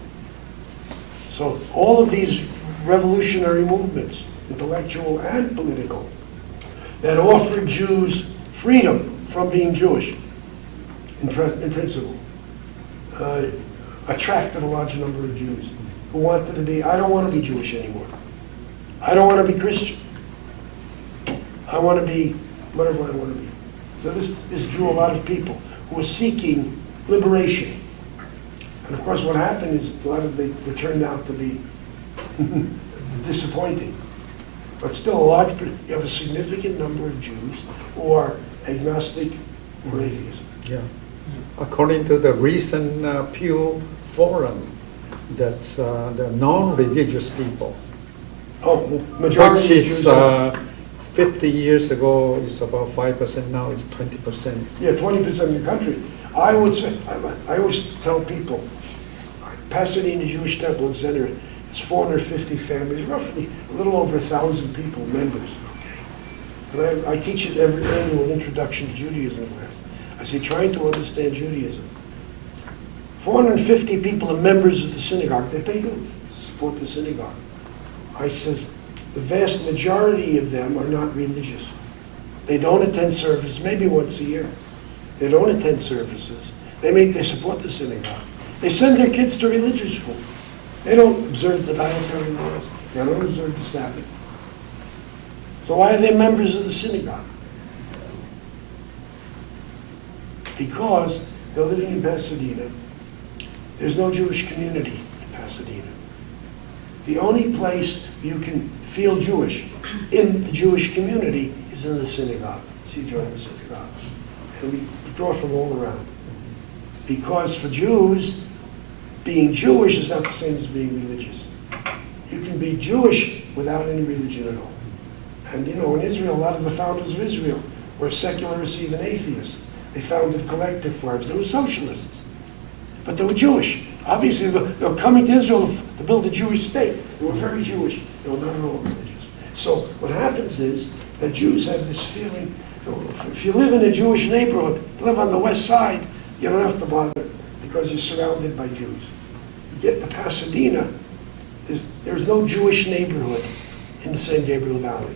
So all of these revolutionary movements, intellectual and political, that offered Jews freedom from being Jewish, in principle, attracted a large number of Jews who wanted to be, I don't want to be Jewish anymore. I don't want to be Christian. I want to be whatever I want to be. So this drew a lot of people who were seeking liberation. And of course what happened is a lot of they turned out to be disappointing. But still you have a significant number of Jews who are agnostic or atheist. Yeah. According to the recent Pew Forum, that's the non-religious people. Oh, Which majority of it's Jews 50 years ago, it's about 5%, now it's 20%. Yeah, 20% of the country. I would say, I always tell people, Pasadena Jewish Temple in Center, it's 450 families, roughly a little over 1,000 people, members. And I teach it every annual introduction to Judaism class. I say, trying to understand Judaism. 450 people are members of the synagogue. They pay to support the synagogue. I says, the vast majority of them are not religious. They don't attend service, maybe once a year. They don't attend services. They support the synagogue. They send their kids to religious school. They don't observe the dietary laws. They don't observe the Sabbath. So why are they members of the synagogue? Because they're living in Pasadena. There's no Jewish community in Pasadena. The only place you can feel Jewish in the Jewish community is in the synagogue. So you join the synagogue. And we draw from all around. Because for Jews, being Jewish is not the same as being religious. You can be Jewish without any religion at all. And you know, in Israel, a lot of the founders of Israel were secularists, even atheists. They founded collective farms. They were socialists. But they were Jewish. Obviously, they were coming to Israel to build a Jewish state. They were very Jewish. They were not at all religious. So what happens is that Jews have this feeling, if you live in a Jewish neighborhood, live on the west side, you don't have to bother because you're surrounded by Jews. You get to Pasadena, there's no Jewish neighborhood in the San Gabriel Valley.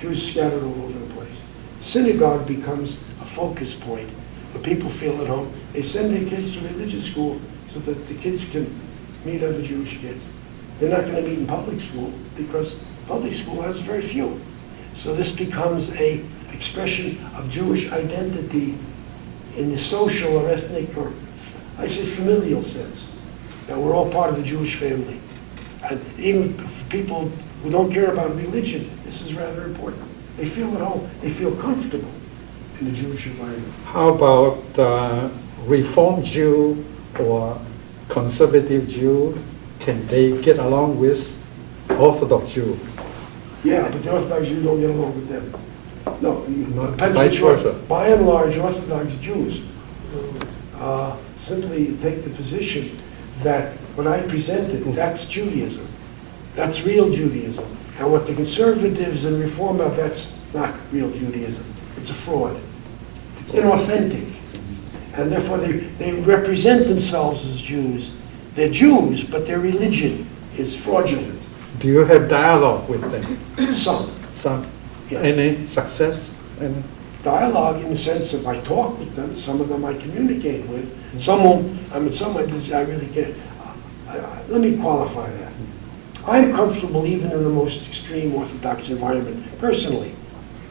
Jews scattered all over the place. Synagogue becomes a focus point where people feel at home. They send their kids to religious school so that the kids can meet other Jewish kids. They're not going to meet in public school because public school has very few. So this becomes an expression of Jewish identity in the social or ethnic or, I say, familial sense. That we're all part of the Jewish family. And even for people who don't care about religion, this is rather important. They feel at home. They feel comfortable. in the Jewish environment. How about Reform Jew or conservative Jew? Can they get along with Orthodox Jew? Yeah, but the Orthodox Jews don't get along with them. No, Not Pentecost- vice versa. by and large, Orthodox Jews simply take the position that what I presented, that's Judaism. That's real Judaism. And what the conservatives and Reform are, that's not real Judaism. It's a fraud. It's inauthentic. And therefore they represent themselves as Jews. They're Jews, but their religion is fraudulent. Do you have dialogue with them? Some. Yeah. Any success? And Dialogue in the sense of I talk with them, some of them I communicate with, some won't, I mean, some I really can't. Let me qualify that. I'm comfortable even in the most extreme Orthodox environment, personally.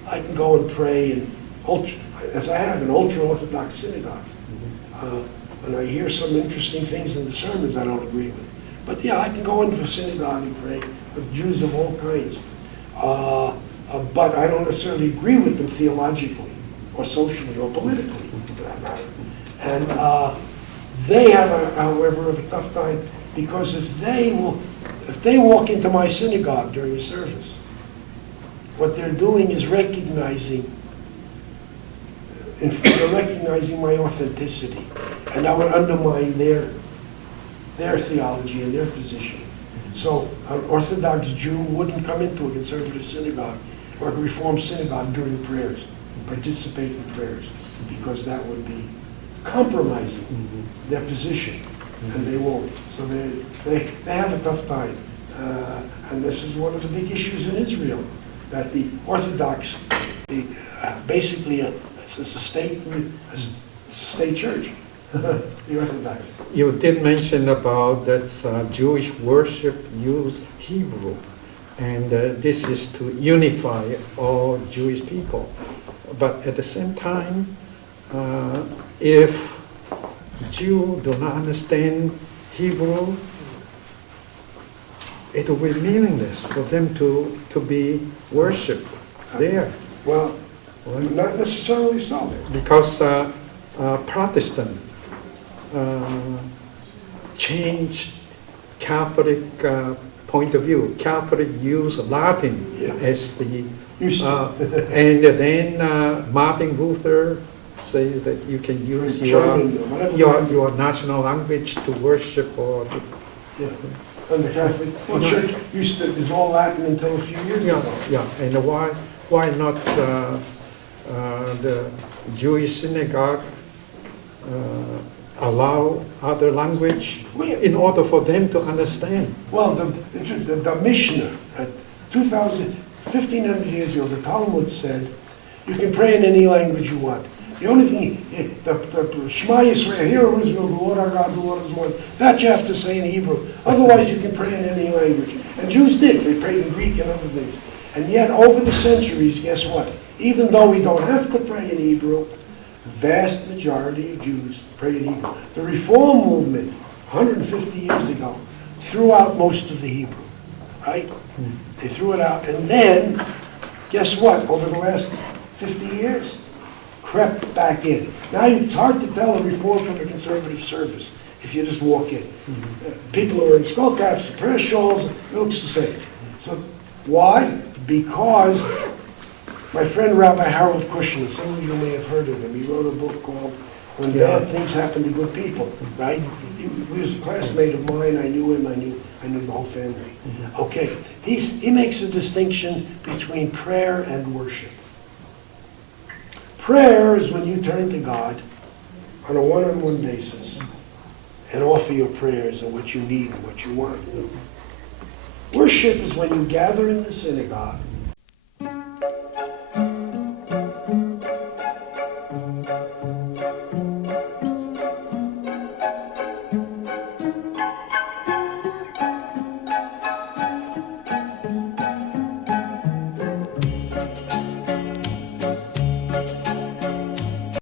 I can go and pray in, as I have in ultra-Orthodox synagogues. And I hear some interesting things in the sermons I don't agree with. But yeah, I can go into a synagogue and pray with Jews of all kinds. But I don't necessarily agree with them theologically or socially or politically, for that matter. And they have, however, a tough time because if they walk into my synagogue during a service, what they're doing is recognizing my authenticity, and that would undermine their theology and their position. So an Orthodox Jew wouldn't come into a conservative synagogue or a Reformed synagogue during prayers, participate in prayers, because that would be compromising their position, and they won't. So they have a tough time. And this is one of the big issues in Israel, that the Orthodox, basically it's a state church, the Orthodox. you did mention about that Jewish worship use Hebrew, and this is to unify all Jewish people. But at the same time, if Jews do not understand Hebrew, it will be meaningless for them to be worshipped there. Well, not necessarily so. Because Protestant changed Catholic point of view. Catholic use Latin as the, and then Martin Luther say that you can use your national language to worship or to, And the Catholic Church is all Latin until a few years ago. Yeah, and why not the Jewish synagogue allow other language in order for them to understand? Well, the Mishnah, at 1,500 years ago, the Talmud said, you can pray in any language you want. The only thing, the Shema Yisrael, hear, O Israel, the Lord our God, the Lord is one. That you have to say in Hebrew. Otherwise, you can pray in any language. And Jews did. They prayed in Greek and other things. And yet, over the centuries, guess what? Even though we don't have to pray in Hebrew, the vast majority of Jews pray in Hebrew. The Reform movement, 150 years ago, threw out most of the Hebrew, right? They threw it out. And then, guess what? Over the last 50 years, crept back in. Now it's hard to tell a Reform from a conservative service if you just walk in. People are wearing skull caps, prayer shawls, it looks the same. So why? Because my friend Rabbi Harold Kushner, some of you may have heard of him, he wrote a book called When Bad Things Happen to Good People, right? He was a classmate of mine, I knew him, I knew the whole family. Okay, he makes a distinction between prayer and worship. Prayer is when you turn to God on a one-on-one basis and offer your prayers and what you need and what you want. Worship is when you gather in the synagogue